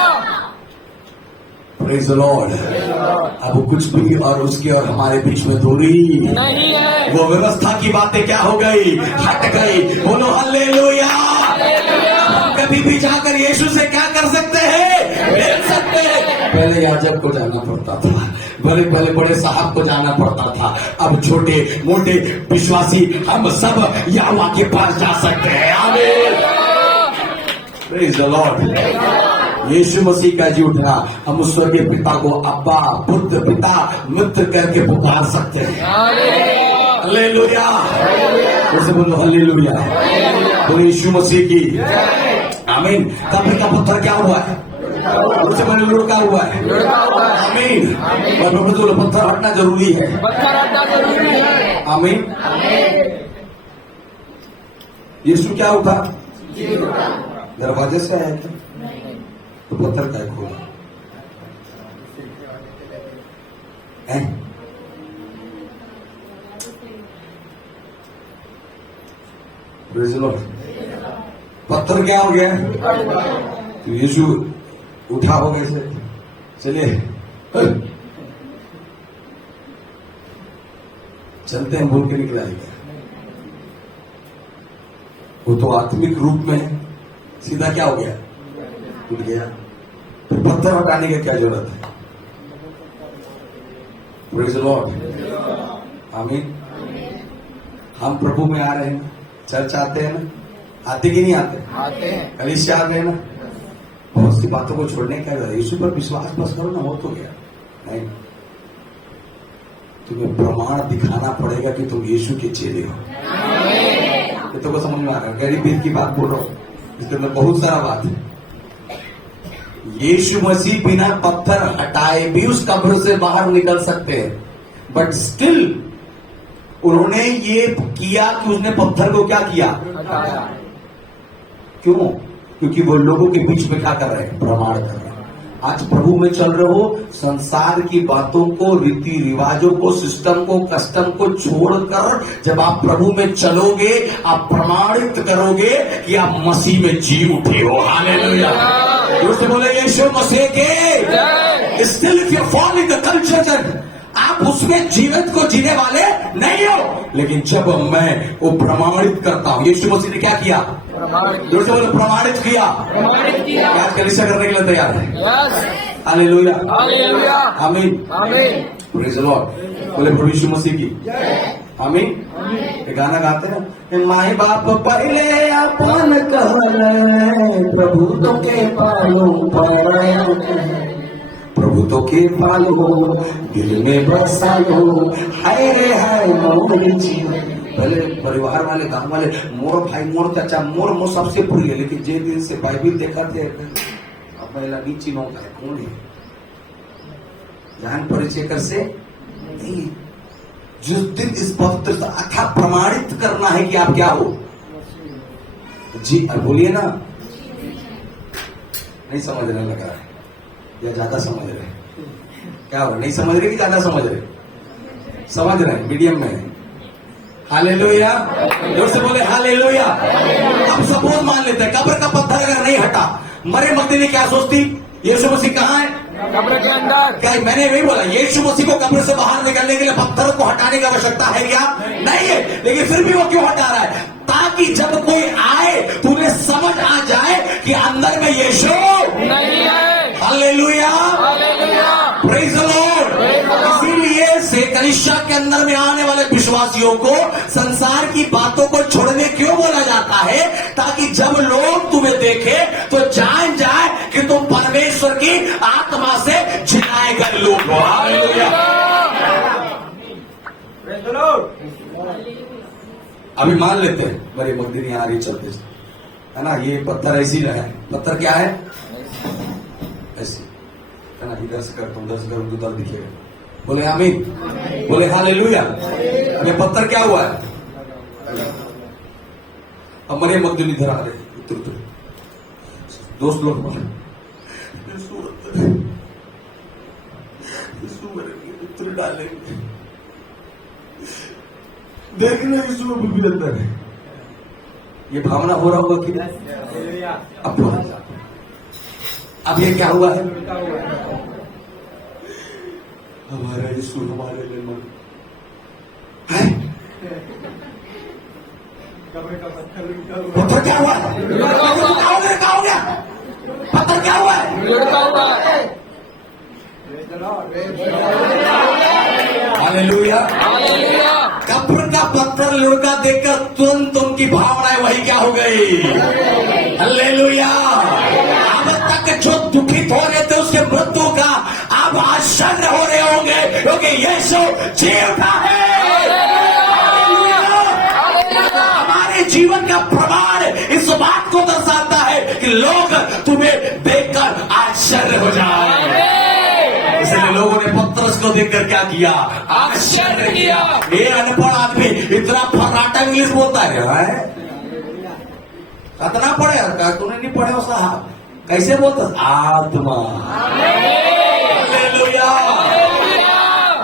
Praise the Lord. अब कुछ भी और उसके और हमारे बीच में दूरी नहीं है। वो व्यवस्था की बातें क्या हो गई? हट गई। बोलो हालेलुया। कभी भी जाकर यीशु से क्या कर सकते हैं? मिल सकते हैं। पहले याजक को जाना पड़ता था, पहले बड़े साहब को जाना पड़ता था, अब छोटे मोटे विश्वासी हम सब यहोवा के पास जा सकते हैं। आमीन। Praise the lord. Yeshu Masih का जी उठना, हम उस स्वर्गीय पिता को अब्बा, पुत्र, पिता, मित्र करके पुकार सकते हैं। हालेलुया। उसे बोलो हालेलुया। बोलो यीशु मसीह की आमीन। कब्र का पत्थर क्या हुआ है? उसे बोलो लुढ़का हुआ है। आमीन। और बोलो पत्थर हटना जरूरी है। पत्थर हटना जरूरी है। आमीन। यीशु क्या उठा? दरवाजे से आया था तो पत्थर का खोला है। Praise the Lord. पत्थर क्या हो गया? तो यीशु उठा हो गए से चलिए चलते हैं बोल के निकला गया। वो तो आत्मिक रूप में सीधा क्या हो गया? टूट गया। तो पत्थर हटाने की क्या जरूरत है? Praise the Lord. आमीन। हम प्रभु में आ रहे हैं, चर्च आते हैं ना, आते कि नहीं आते? आते हैं। कलीसिया आते हैं ना। बहुत सी बातों को छोड़ने का यीशु पर विश्वास बस करो ना, हो तो गया। नहीं, तुम्हें प्रमाण दिखाना पड़ेगा कि तुम यीशु के चेले हो। ये तो समझ में आ रहा है। गरीब भीड़ की बात बोल रहा हूं, इसके अंदर बहुत सारा बात है। यीशु मसीह बिना पत्थर हटाए भी उस कब्र से बाहर निकल सकते हैं, बट स्टिल उन्होंने ये किया कि उसने पत्थर को क्या किया? हटाया। क्यों? क्योंकि वो लोगों के बीच में क्या कर रहे हैं? प्रमाण कर रहे हैं। आज प्रभु में चल रहे हो, संसार की बातों को, रीति रिवाजों को, सिस्टम को, कस्टम को छोड़कर जब आप प्रभु में चलोगे, आप प्रमाणित करोगे कि आप मसीह में जी उठे हो। हालेलुया। दोस्त बोले यीशु मसीह के। Still if you follow in the culture, आप उसमें जीवित को जीने वाले नहीं हो। लेकिन जब मैं वो प्रमाणित करता हूं, यीशु मसीह ने क्या किया? दोस्तों बोले प्रमाणित किया। आज कलीसिया करने के लिए तैयार है। हालेलुया। हालेलुया। आमीन। आमीन। Praise the Lord. बोले प्रभु यीशु मसीह की आमीन। ये गाना गाते हैं, माई बाप पहले अपन कहले, प्रभु तो के पालो पराया, प्रभु तो के पालो दिल में बसा लो, हाय रे हाय मोर जीवन। पहले परिवार वाले, गांव वाले, मोर भाई, मोर चाचा, मोर सबसे प्रिय। लेकिन जे दिन से बाइबिल देखा थे, अब मैं लगी चिन्हों का कौन है जान परिचय कर से नहीं। जिस दिन इस पवित्र अथा प्रमाणित करना है कि आप क्या हो जी, बोलिए ना। नहीं समझने लगा है या ज्यादा समझ रहे? क्या हो, नहीं समझ रहे कि ज्यादा समझ रहे? समझ रहे, मीडियम में। हालेलुया। जोर से बोले हालेलुया। अब सपोज मान लेते हैं कब्र का पत्थर अगर नहीं हटा, मरे मरते ने क्या सोचती? यीशु मसीह कहाँ है? कब्र के अंदर। क्या मैंने वही बोला? यीशु मसीह को कब्र से बाहर निकलने के लिए पत्थर को हटाने की आवश्यकता है क्या? नहीं है। लेकिन फिर भी वो क्यों हटा रहा है? ताकि जब कोई आए तो उन्हें समझ आ जाए कि अंदर में यीशु नहीं है। Hallelujah. Hallelujah. Praise the Lord. इसीलिए से कलीसिया के अंदर में आने वाले विश्वासियों को संसार की बातों को छोड़ने क्यों बोला जाता है? ताकि जब लोग तुम्हें देखे तो जान जाए कि तुम परमेश्वर की आत्मा से जिलाए गए लोग हो। हालेलुया। Praise the Lord. अभी मान लेते हैं मेरी मकदीनी आ रही चलते है ना, ये पत्थर ऐसी रहा है। पत्थर क्या है? ऐसी है ना। इधर से करता हूं, उधर से करूं, उधर दिखेगा। बोले आमीन। बोले हालेलुया। ये पत्थर क्या हुआ है? अब मरियम मगदली इधर आ रहे उतर दोस्त लोग बोले यीशु मेरे लिए उतर डालेंगे, देखने यीशु भी अंदर है। ये भावना हो रहा होगा कि नहीं? अब ये क्या हुआ है? हमारा यीशु हमारे लिए मर है। पत्थर क्या हुआ? क्या हो गया? पत्थर क्या हुआ? हालेलुया। कब्र का पत्थर लुढ़का देखकर तुरंत उनकी भावनाएं वही क्या हो गई? हालेलुया। अब तक जो दुखित हो रहे थे उसके मृत्यु का अब आश्चर्य हो रहे होंगे क्योंकि यीशु जी उठा है। हमारे जीवन का प्रमाण इस बात को दर्शाता है कि लोग तुम्हें देखकर आश्चर्य हो जाए। इसलिए लोगों ने पतरस को देखकर क्या किया? आश्चर्य किया। ये अनपढ़ आदमी इतना फर्राटा इंग्लिश बोलता है, कितना पढ़े? तूने नहीं पढ़े हो साहब? कैसे बोलता? आत्मा। हालेलुया।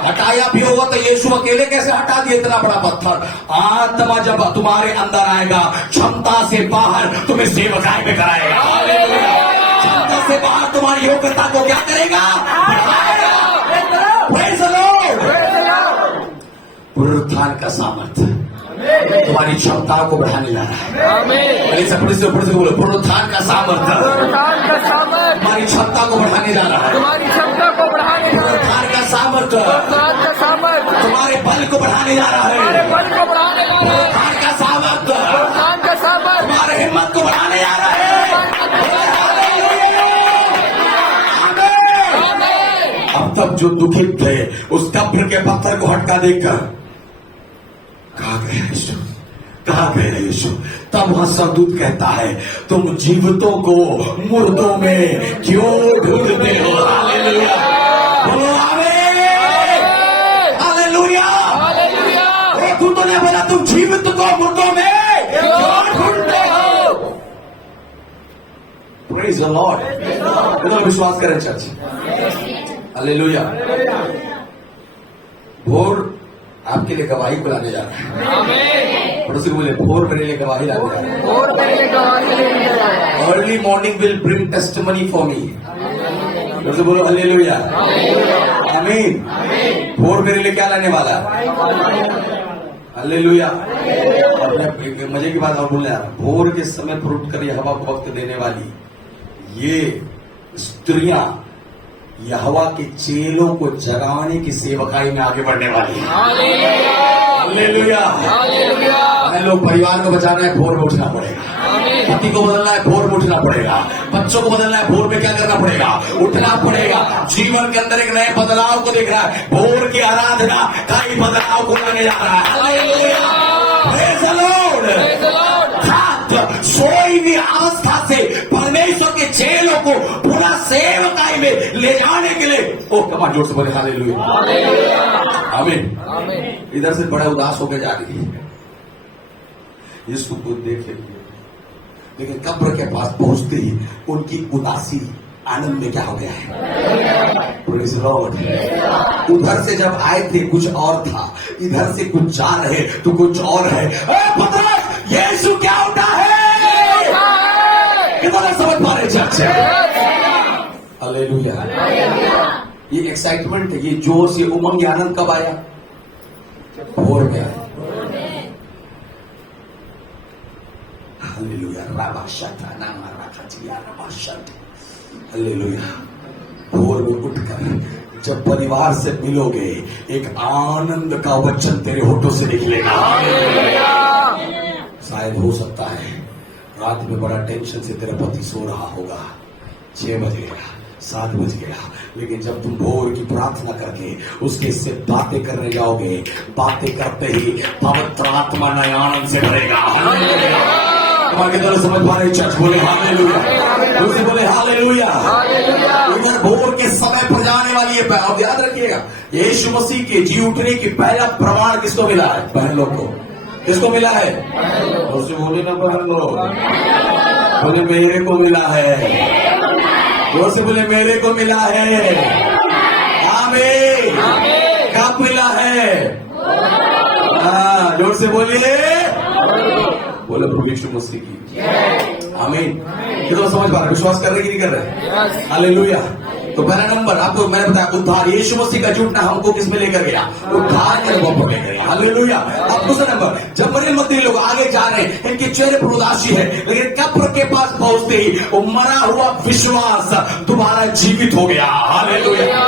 हटाया भी होगा तो यीशु अकेले कैसे हटा दिए इतना बड़ा पत्थर? आत्मा जब तुम्हारे अंदर आएगा क्षमता से बाहर तुम्हें सेवकाई में कराएगा। क्षमता से बाहर तुम्हारी योग्यता को क्या करेगा? Praise the Lord। पुनरुत्थान का सामर्थ्य तुम्हारी क्षमताओं को बढ़ाने जा रहा है। ऊपर से बोलो, पुनरुत्थान का सामर्थ्य तुम्हारी क्षमता को बढ़ाने जा रहा है। पुनरुत्थान का सामर्थ्य तुम्हारे बल को बढ़ाने जा रहा है। पुनरुत्थान का सामर्थ्य तुम्हारे हिम्मत को बढ़ाने जा रहा है। अब तक जो दुखित थे उस कब्र के पत्थर को हटका देखकर कहा गया यीशु, कहा गया यीशु। तब वह सरदूत कहता है तुम जीवितों को मुर्दों में क्यों ढूंढते हो? हालेलुया। बोलो आमीन। हालेलुया। एक दूत ने बोला तुम जीवित को मुर्दों में क्यों ढूंढते हो? Praise the Lord. विश्वास करें चर्च। हालेलुया। भोर आपके लिए गवाही को लाने जा रहा है। पड़ोसी बोले भोर मेरे लिए गवाही लाने जा रहा है। Early morning will bring testimony for me. पड़ोसी बोलो हालेलुया। आमीन। भोर मेरे लिए क्या लाने वाला? हालेलुया। और मैं मजे की बात और बोलने आ रहा हूं। भोर के समय फुट कर यहोवा को वक्त देने वाली ये स्त्रियां यहोवा के चेलों को जगाने की सेवकाई में आगे बढ़ने वाली है। हालेलुया। हमें लोग परिवार को बचाना है, भोर में उठना पड़ेगा। पति को बदलना है, भोर में उठना पड़ेगा। बच्चों को बदलना है, भोर में क्या करना पड़ेगा? उठना पड़ेगा। जीवन के अंदर एक नए बदलाव को देखना है। भोर की आराधना कई बदलाव को लाने जा रहा है। हालेलुया। Praise the Lord. सोई भी अवस्था से परमेश्वर के चेलों को पुनः सेवकाई में ले जाने के लिए कमाल जोर से बोले हालेलुया। आमीन। इधर से बड़ा उदास होकर जा रही है, यीशु को देख लेंगे, लेकिन कब्र के पास पहुंचते ही उनकी उदासी आनंद में क्या हो गया है? Praise the Lord. उधर से जब आए थे कुछ और था, इधर से कुछ जा रहे तो कुछ और है। पतरस यीशु क्या उठा है? कितना समझ पा रहे चर्च? हालेलुया। ये एक्साइटमेंट है, ये जोश, ये उमंग, ये आनंद कब आया? भोर में आया। हालेलुया। हालेलुया। भोर में उठकर जब परिवार से मिलोगे एक आनंद का वचन तेरे होठों से निकलेगा। शायद हो सकता है रात में बड़ा टेंशन से तेरा पति सो रहा होगा, 6 बज गया, 7 बज गया, लेकिन जब तुम भोर की प्रार्थना करके उसके से बातें करने जाओगे, बातें करते ही पवित्र आत्मा नए आनंद से भरेगा। तुम्हारे तरह समझ पा रहे चर्च? बोले हालेलुया। दूसरे बोले हालेलुया। इधर भोर के समय पर जाने वाली है। और याद रखिएगा यीशु मसीह के जी उठने की पहला प्रमाण किसको मिला है? बहन लोग को। किसको मिला है? और से बोले ना बहन लोग, बोले मेरे को मिला है। जोर से बोले मेरे को मिला है। आमीन। कब मिला है? हाँ, जोर से बोलिए। बोले प्रभु यीशु मसीह की। आमीन। ये तो समझ पा रहे, विश्वास कर रहे कि नहीं कर रहे? हालेलुया। तो पहला नंबर आपको मैंने बताया, उद्धार। यीशु मसीह का झूठना हमको किस में लेकर गया? उद्धार के अनुभव पर लेकर गया। हालेलुया। अब दूसरा नंबर, जब मरियम मगदलीनी लोग आगे जा रहे हैं, इनके चेहरे पर उदासी है, लेकिन कब्र के पास पहुंचते ही वो मरा हुआ विश्वास दोबारा जीवित हो गया। हालेलुया।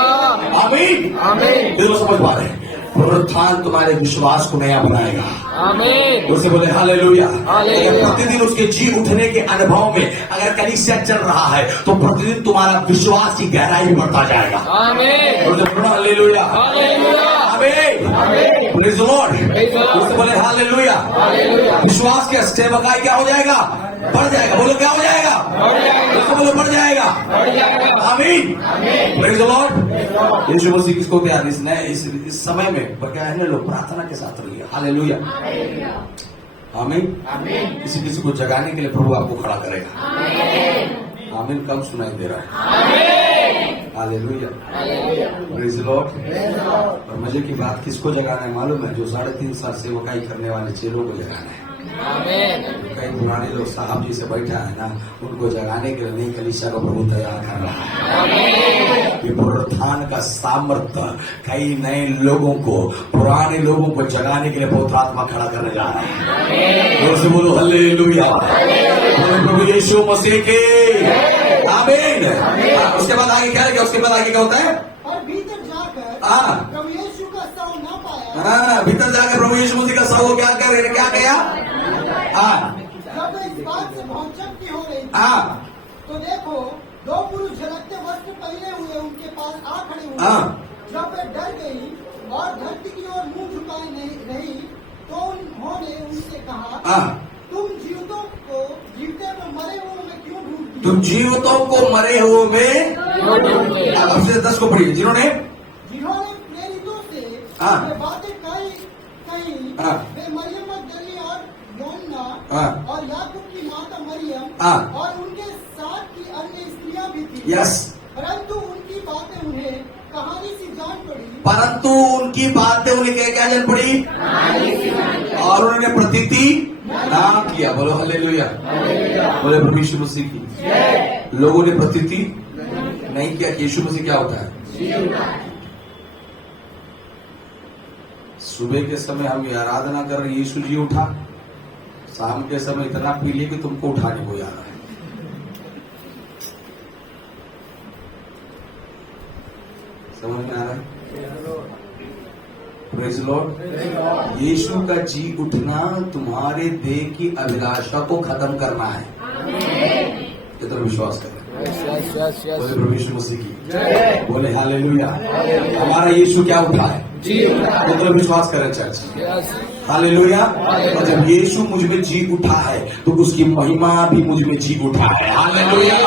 आमीन। आमीन। ये तो समझ पा रहे हैं, पुनरुत्थान तुम्हारे विश्वास को नया बनाएगा। आमीन। उससे बोले हालेलुया। हालेलुया। प्रतिदिन उसके जी उठने के अनुभव में अगर कलीसिया चल रहा है तो प्रतिदिन तुम्हारा विश्वास की गहराई में बढ़ता जाएगा। आमीन। हालेलुया। हालेलुया। आमीन। आमीन। Praise the lord. Praise the Lord. उससे बोले हालेलुया। हालेलुया। विश्वास के सेवकाई क्या हो जाएगा? बढ़ जाएगा। बोलो क्या हो जाएगा? उसको बोलो बढ़ जाएगा। आमीन। Praise the lord. Yeshu Masih किसको क्या इस समय में क्या है ना, लोग प्रार्थना के साथ रहिए। हालेलुया। आमीन। किसी को जगाने के लिए प्रभु आपको खड़ा करेगा। आमीन। कम सुनाई दे रहा है। हालेलुया। Praise the Lord. और मजे की बात, किसको जगाना है मालूम है? जो 3.5 साल सेवकाई करने वाले चेलों को जगाना है। आमीन। कई पुराने लोग साहब जी से बैठा है ना, उनको जगाने के लिए नई कलीसिया को प्रभु तैयार कर रहा है। ये पुनरुत्थान का सामर्थ्य कई नए लोगों को, पुराने लोगों को जगाने के लिए बहुत आत्मा खड़ा करने जा रहा है। जोर से बोलो हालेलुया। बोलो प्रभु यीशु मसीह के। आमीन। उसके बाद आगे क्या है? उसके बाद आगे क्या होता है? और भीतर जाकर हाँ। प्रभु यीशु का शव न पाया। हाँ, भीतर जाकर प्रभु यीशु मसीह का शव क्या किया? हाँ। जब इस बात से भौचक्की हो रही थी, हाँ। तो देखो 2 पुरुष झलकते वस्त्र पहने हुए उनके पास आ खड़े हुए। हाँ। जब वे डर गई और धरती की ओर मुंह झुकाए नहीं रही, तो उन्होंने उनसे कहा, हाँ। तुम जीवितों को जीवते में मरे हुए में क्यों ढूंढती हो? तुम जीवितों को मरे हुए में। अब से 10 को पढ़िए। जिन्होंने प्रेरितों से हाँ। वे बातें कही, हाँ। वे मरियम मगदलीनी और योन्ना हाँ। और याकूब की माता मरियम हाँ। और उनके साथ की अन्य स्त्रियां भी थी। यस। परंतु उनकी बातें उन्हें कहानी सी जान पड़ी। परंतु उनकी बातें उन्हें क्या जान पड़ी? और उन्होंने प्रतीति ना किया। बोलो हालेलुया। बोले प्रभु यीशु मसीह की। लोगों ने प्रतीति नहीं किया कि यीशु मसीह क्या होता है। सुबह के समय हम ये आराधना कर रहे, यीशु जी उठा। शाम के समय इतना पी लिए कि तुमको उठाने को आ रहा है। समझ में आ रहा है? Praise the lord. यीशु का जी उठना तुम्हारे देह की अभिलाषा को खत्म करना है। ये तो विश्वास करें। बोले प्रभु यीशु मसीह की। बोले हालेलुया। हमारा यीशु क्या उठा है? ये तो विश्वास करें चर्च। हालेलुया। और जब यीशु मुझ में जी उठा है तो उसकी महिमा भी मुझ में जी उठा है। हालेलुया।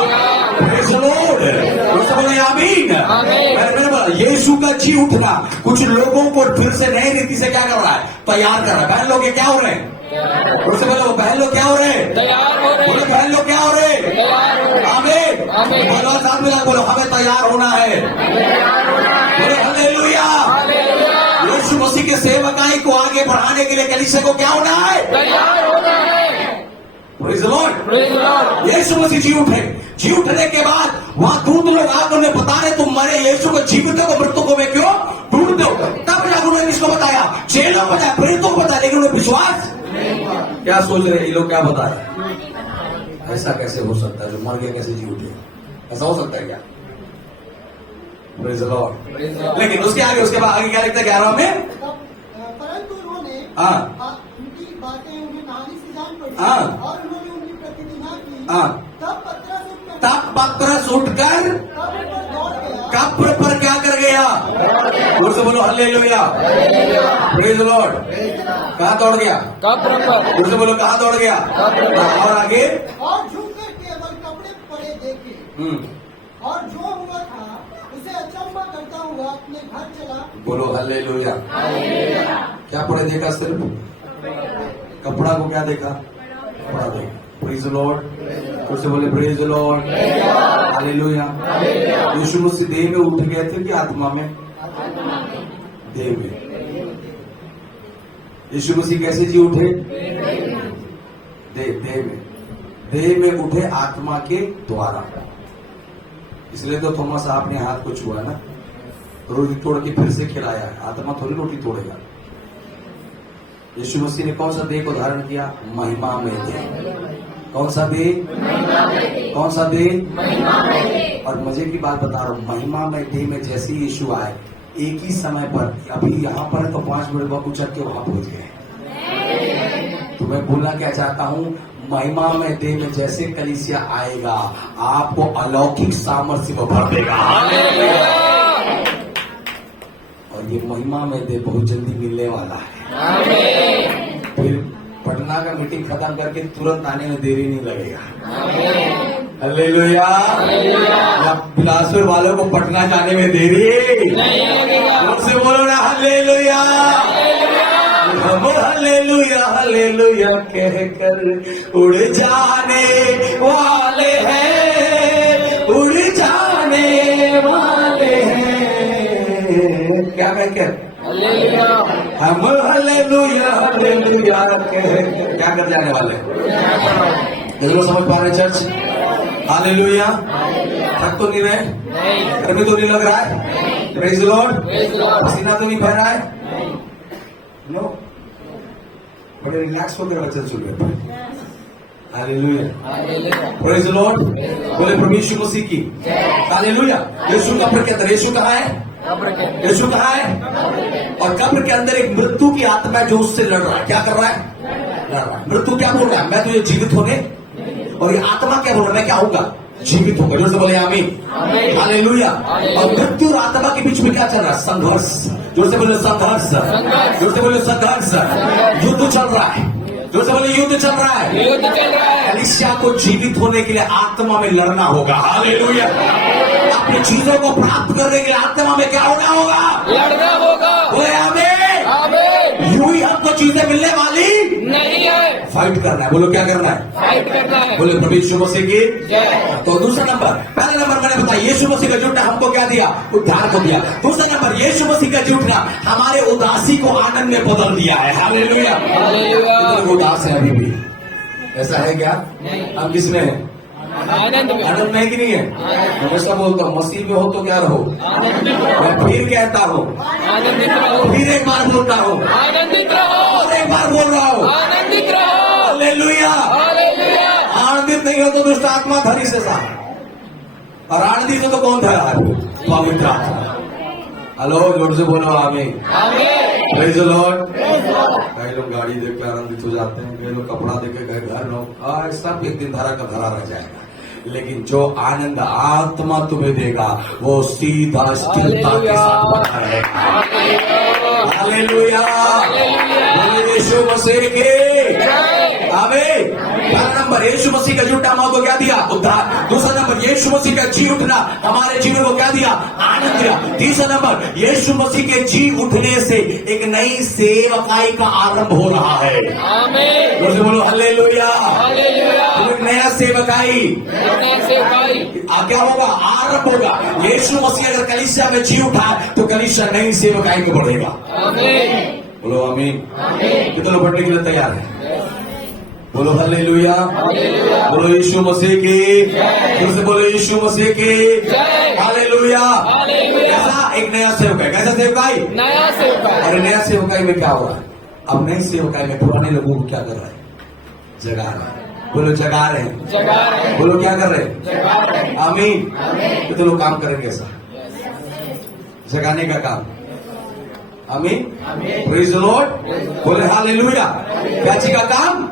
Praise the Lord. उससे बोले आमीन। मैंने बोला यीशु का जी उठना कुछ लोगों को फिर से नई रीति से क्या कर रहा है? तैयार कर रहा है। बहन लोग ये क्या हो रहे हैं? उससे बोलो बहन लोग क्या हो रहे हैं? तैयार हो रहे बोलो बहन लोग क्या हो रहे हैं? तैयार हो रहे आमीन। आमीन। बोलो साथ में बोलो हमें तैयार होना है। बोलो हालेलुया। यीशु मसीह के सेवकाई को आगे बढ़ाने के लिए कलीसिया को क्या होना है? तैयार होना है। Praise the lord. Praise the lord. Yeshu Masih जी उठे। जी उठने के बाद वहां दूत लोग आकर उन्हें बता रहे तुम मरे यीशु को जीवितों को मृतकों में क्यों ढूंढते हो? तब जाकर उन्होंने किसको बताया? चेलों को बताया, प्रेरितों को बताया, लेकिन उन्हें विश्वास क्या सोच रहे ये लोग? क्या बता रहे? ऐसा कैसे हो सकता है? जो मर गया कैसे जी उठे? ऐसा हो सकता है क्या? Praise the Lord. लेकिन उसके आगे उसके बाद आगे क्या लिखता है 11 में? परंतु उन्होंने हाँ। उनकी बातें उन्हें कहानी से जान पड़ी। हाँ। और उन्होंने उनकी प्रतिज्ञा की। हाँ। तब पतरस उठकर कब्र पर दौड़ गया। कब्र पर क्या कर गया? उससे बोलो हालेलुया। Praise the Lord. कहाँ दौड़ गया? कब्र पर। उससे बोलो कहाँ दौड़ गया? और आगे और झुककर केवल कपड़े पड़े देखे। और जो हुआ था उसे अचंभा करता हुआ अपने घर चला। बोलो हालेलुया। क्या पढ़े देखा? सिर्फ कपड़ा को क्या देखा? कपड़ा देखा। Praise the Lord. फिर से बोले प्रेज द लॉर्ड, हालेलुया। यीशु मसीह देह में उठ गए थे कि आत्मा में? देह में। यीशु मसीह कैसे जी उठे? देह में उठे आत्मा के द्वारा। इसलिए तो थोमस साहब ने हाथ को छुआ ना, रोटी तोड़ के फिर से खिलाया है। आत्मा थोड़ी रोटी तोड़ेगा। यीशु मसीह ने कौन सा देह को धारण किया? महिमा में देह। कौन सा देह? कौन सा देह? और मजे की बात बता रहा हूं, महिमा में देह में जैसे ही यीशु आए, एक ही समय पर, अभी यहाँ पर है तो 5 मिनट बाद उचक के वहां पहुंच गए। तो मैं बोलना क्या चाहता हूं, महिमा में देह में जैसे कलीसिया आएगा, आपको अलौकिक सामर्थ्य को भर देगा। और ये महिमा में देह बहुत जल्दी मिलने वाला है। फिर पटना का मीटिंग खत्म करके तुरंत आने में देरी नहीं लगेगा। हालेलुया। या बिलासपुर वालों को पटना जाने में देरी उनसे बोलो ना हालेलुया। हम हालेलुया हालेलुया कहकर उड़ जाने वाले हैं, उड़ जाने वाले हैं। क्या कहकर? हम हालेलुया हालेलुया कहकर क्या कर जाने वाले? लोग समझ पा रहे चर्च? हालेलुया। थक तो नहीं रहे? गर्मी तो नहीं लग रहा है? Praise the Lord. पसीना तो नहीं बह रहा है? नो, बड़े रिलैक्स होकर वचन सुन रहे हैं। हालेलुया। Praise the Lord. बोले प्रभु यीशु मसीह की हालेलुया। यीशु कब्र के अंदर, यीशु कहाँ है? यीशु कहाँ है? और कब्र के अंदर एक मृत्यु की आत्मा है जो उससे लड़ रहा है। क्या कर रहा है? लड़ रहा है। मृत्यु क्या बोल रहा है? मैं तो ये जीवित होने, और ये आत्मा क्या बोल रहा है? मैं क्या होगा? जीवित होगा। जोर से बोले आमीन। हालेलुया। और मृत्यु और आत्मा के बीच में क्या चल रहा है? संघर्ष। जोर से बोले संघर्ष। जोर से बोले संघर्ष। युद्ध चल रहा है। जोर से बोले युद्ध चल रहा है। युद्ध चल रहा है। कलीसिया को जीवित होने के लिए आत्मा में लड़ना होगा। हालेलुया। अपनी चीजों को प्राप्त करने के लिए आत्मा में क्या होना होगा? लड़ना होगा। बोले आमीन। आमीन। यूं ही हमको चीजें मिलने वाली नहीं है। फाइट करना है। बोलो क्या करना है? फाइट करना है। बोले प्रभु यीशु मसीह की जय। तो दूसरा नंबर, पहला नंबर मैंने बताया यीशु मसीह का जुटना हमको क्या दिया? उद्धार को दिया। दूसरा नंबर, यीशु मसीह का जुटना हमारे उदासी को आनंद में बदल दिया है। हालेलुया। हालेलुया। कितने उदास है अभी भी? ऐसा है क्या? नहीं। हम किसमें है? आनंद में। आनंद में कि नहीं है? हमेशा बोलता हूँ मसीह में हो तो क्या रहो। मैं फिर कहता हूँ, आनंदित रहो। फिर एक बार बोलता हूँ, आनंदित रहो। और एक बार बोल रहा हूँ, आनंदित रहो। हालेलुया। हालेलुया। आनंदित नहीं हो तो दुष्ट आत्मा धरी से सा, और आनंदित हो तो कौन धरा है? पवित्र आत्मा। हेलो, जोर से बोलो आमीन। आमीन। Praise the Lord. कई लोग गाड़ी देख के आनंदित हो जाते हैं, कई लोग कपड़ा देख के गए घर लोग, सब एक दिन धरा का धरा रह जाएगा। लेकिन जो आनंद आत्मा तुम्हें देगा वो सीधा स्थिरता के साथ बना रहेगा। हालेलुया। बोले यीशु मसीह की आमीन। पहला नंबर, यीशु मसीह का जुटना हमको क्या दिया? उद्धार। दूसरा नंबर, यीशु मसीह का जी उठना हमारे जीवन को क्या दिया? आनंद दिया। तीसरा नंबर, यीशु मसीह के जी उठने से एक नई सेवकाई का आरंभ हो रहा है। आमीन। बोलो बोलो हालेलुया। हालेलुया। एक नया सेवकाई क्या होगा? आरंभ होगा। यीशु मसीह अगर कलीसिया में जी उठा तो कलीसिया नई सेवकाई को बढ़ेगा। आमीन। बोलो आमीन। कितने लोग बढ़ने के लिए तैयार है? बोलो हालेलुया। बोलो यीशु मसीह की, फिर से बोलो यीशु मसीह की हालेलुया। कैसा? एक नया सेवकाई। कैसा सेवकाई? नया सेवकाई। और नया सेवकाई में क्या हो रहा है? अब नई सेवकाई में पुराने लोगों को क्या कर रहा है? जगा रहा है। बोलो जगा रहे हैं। जगा रहे हैं। बोलो क्या कर रहे हैं? जगा रहे हैं। आमीन। कितने लोग काम करेंगे ऐसा जगाने का काम? आमीन। Praise the Lord. बोले हालेलुया। क्या चीज का काम?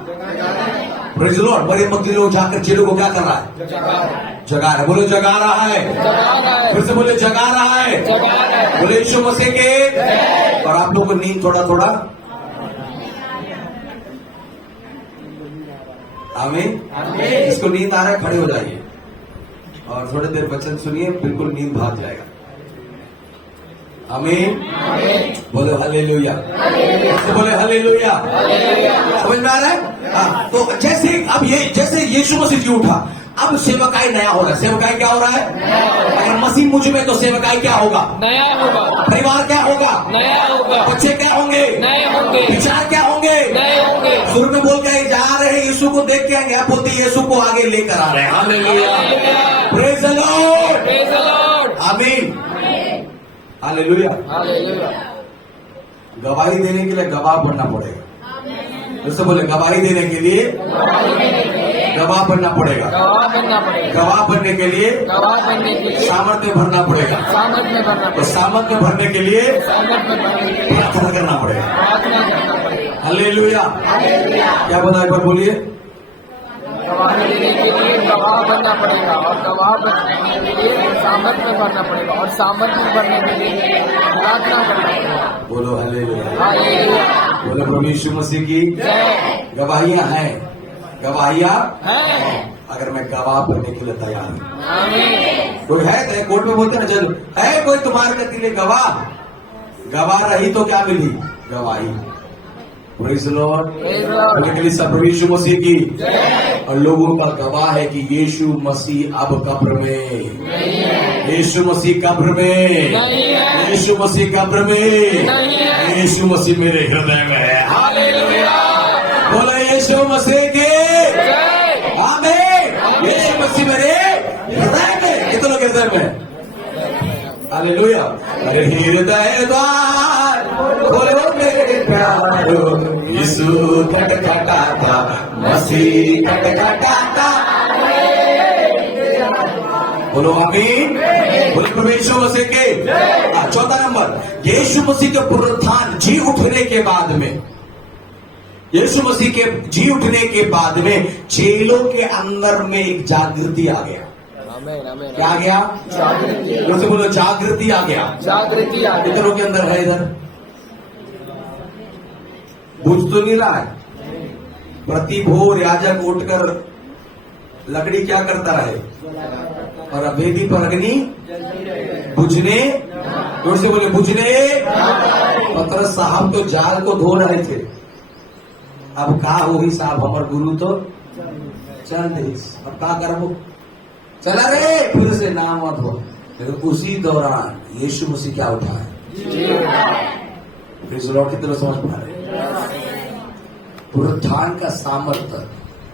Praise the Lord. बड़े मक्की लोग जाकर चीजों को क्या कर रहा है? जगा रहा है। बोलो जगा रहा है। फिर से बोले जगा रहा है। बोले यीशु मसीह के। और आप लोग को नींद थोड़ा थोड़ा आमीन। जिसको नींद आ रहा है खड़े हो जाइए और थोड़ी देर वचन सुनिए, बिल्कुल नींद भाग जाएगा। आमीन। बोलो हालेलुया। तो बोले हालेलुया। समझ में आ रहा है? हाँ, तो जैसे यीशु मसीह जी उठा, अब सेवकाई नया हो रहा है। सेवकाई क्या हो रहा है? अगर मसीह मुझ में तो सेवकाई क्या होगा? नया होगा, परिवार क्या होगा? नया होगा, बच्चे क्या होंगे? नए होंगे, विचार क्या होंगे? नए होंगे। शुरू में बोल के जा रहे हैं, यीशु को देख के आएंगे, आप बोलते यीशु को आगे लेकर आ रहे हैं। Hallelujah, praise the Lord, Praise the Lord. आमीन, हालेलुया। Hallelujah. गवाही देने के लिए गवाह बनना पड़ेगा। जैसे बोले गवाही देने के लिए गवाह बनना पड़ेगा। गवाह बनना पड़ेगा, गवाह बनने के लिए गवाह बनने के लिए सामर्थ्य भरना पड़ेगा। सामर्थ में बनना तो पड़ेगा, सामर्थ्य भरने के लिए सामर्थ में बनने के लिए प्रार्थना करना पड़ेगा। प्रार्थना करना पड़ेगा। हालेलुया। क्या बताया एक बार बोलिए? गवाही देने के लिए गवाह बनना पड़ेगा, और गवाह बनने के लिए सामर्थ में बनना पड़ेगा, और सामर्थ में बनने के लिए प्रार्थना करना पड़ेगा। बोलो हालेलुया। हालेलुया। बोलो प्रभु यीशु मसीह की जय। गवाहियां हैं, गवाहियां। है। अगर मैं गवाह बनने के लिए तैयार हूं, आमीन। कोई है कोर्ट में बोलते ना जज, है कोई तुम्हारे के लिए गवाह? गवाह रही तो क्या मिली? गवाही। Praise the Lord. Praise the Lord. बोलने के लिए सब प्रभु यीशु मसीह की। जय। और लोगों पर गवाह है कि यीशु मसीह अब कब्र में, यीशु मसीह कब्र में, नहीं है। यीशु मसीह कब्र में, नहीं है। यीशु मसीह मेरे हृदय में है। हालेलुया। बोलो यीशु मसीह के जय। आमीन। यीशु मसीह मेरे हृदय में, कितनों के हृदय में? हालेलुया। अरे हृदय द्वार खोलो मेरे प्यारो, यीशु खटखटाता, मसीह खटखटाता। बोलो आमीन। बोलो प्रभु यीशु मसीह के। चौथा नंबर, यीशु मसीह के पुनरुत्थान, जी उठने के बाद में, यीशु मसीह के जी उठने के बाद में चेलों के अंदर में एक जागृति आ गया। आमीन, आमीन। क्या आ गया? जागृति, उनसे बोलो जागृति आ गया। जागृति आ गई। कितनों के अंदर है? इधर बुझ तो नहीं रहा है? प्रति भोर याजक उठकर लकड़ी क्या करता रहे? और अभेदी पर अग्नि बुझने, जोर से बोले बुझने। पतरस साहब तो जाल को धो रहे थे। अब का हो ही साहब, हमार गुरु तो चल दे, अब का करबो? चला रे, फिर से नाम मत हो। लेकिन उसी दौरान यीशु मसीह क्या उठा है? Praise the Lord. कितने समझ पा रहे? पुनरुत्थान का सामर्थ्य,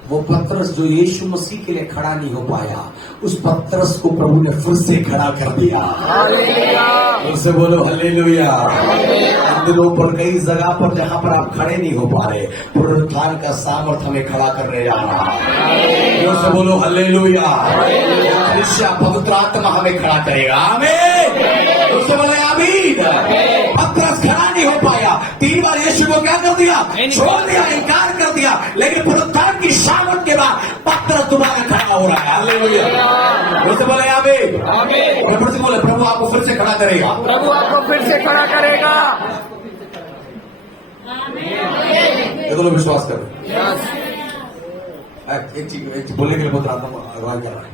वो पतरस जो यीशु मसीह के लिए खड़ा नहीं हो पाया, उस पतरस को प्रभु ने फिर से खड़ा कर दिया। हालेलुया। उनसे बोलो हालेलुया। इन दिनों पर कई जगह पर जहां पर आप खड़े नहीं हो पा रहे, पुनरुत्थान का सामर्थ्य हमें खड़ा करने जा रहा है। उनसे बोलो हालेलुया। हमेशा पवित्र आत्मा हमें खड़ा करेगा। आमीन। उससे बोले आमीन। पतरस खड़ा नहीं हो पाया, 3 बार यीशु को क्या कर दिया? छोड़ दिया, इनकार कर दिया। लेकिन पुनरुत्थान की सामर्थ के बाद पतरस दोबारा खड़ा हो रहा है। हालेलुया। उससे बोले आमीन। आमीन। और फिर से बोले प्रभु आपको फिर से खड़ा करेगा। प्रभु आपको फिर से खड़ा करेगा। ये तो लोग विश्वास करें। यस। एक चीज बोलने के लिए बहुत अगवाई कर रहा है।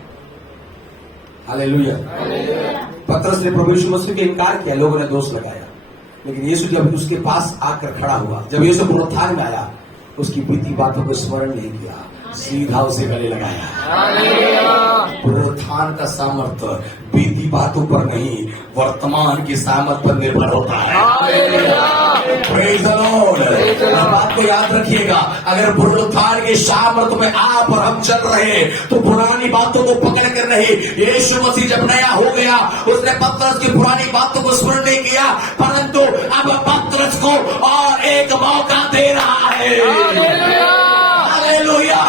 हालेलुया। पतरस ने प्रभु यीशु मसीह के इनकार किया, लोगों ने दोष लगाया। लेकिन यीशु जब उसके पास आकर खड़ा हुआ, जब यीशु पुनरुत्थान में आया, उसकी बीती बातों को स्मरण नहीं किया, सीधा उसे गले लगाया। हालेलुया। पुनरुत्थान का सामर्थ्य बीती बातों पर नहीं, वर्तमान की सामर्थ्य पर निर्भर होता है। हालेलुया। Praise the Lord. बात को याद रखिएगा, अगर पुनरुत्थान के सामर्थ्य में आप और हम चल रहे तो पुरानी बातों को पकड़ कर नहीं। यीशु मसीह जब नया हो गया, उसने पतरस की पुरानी बातों को स्मरण नहीं किया, परंतु अब पतरस को और एक मौका दे रहा है। हालेलुया।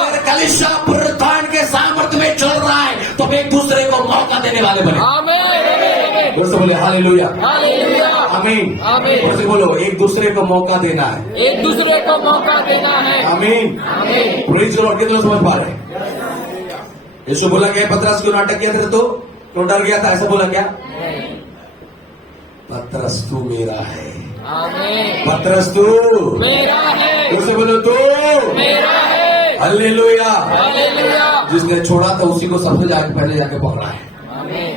अगर कलीसिया पुनरुत्थान के सामर्थ्य में चल रहा है तो हम एक दूसरे को मौका देने वाले बने। आमीन। दोस्तों बोले हालेलुया। हालेलुया। आमीन। आमीन। दोस्तों बोलो एक दूसरे को मौका देना है। एक दूसरे को मौका देना है। आमीन। आमीन। Praise the Lord. कितने समझ पा रहे? यीशु बोला क्या? पतरस क्यों नाटक किया था? तो क्यों डर गया था? ऐसा बोला क्या? पतरस तू मेरा है। आमीन। पतरस तू मेरा है। उसे बोलो तू मेरा है। हालेलुया। हालेलुया। जिसने छोड़ा था उसी को सबसे पहले जाके पकड़ा है। आमीन।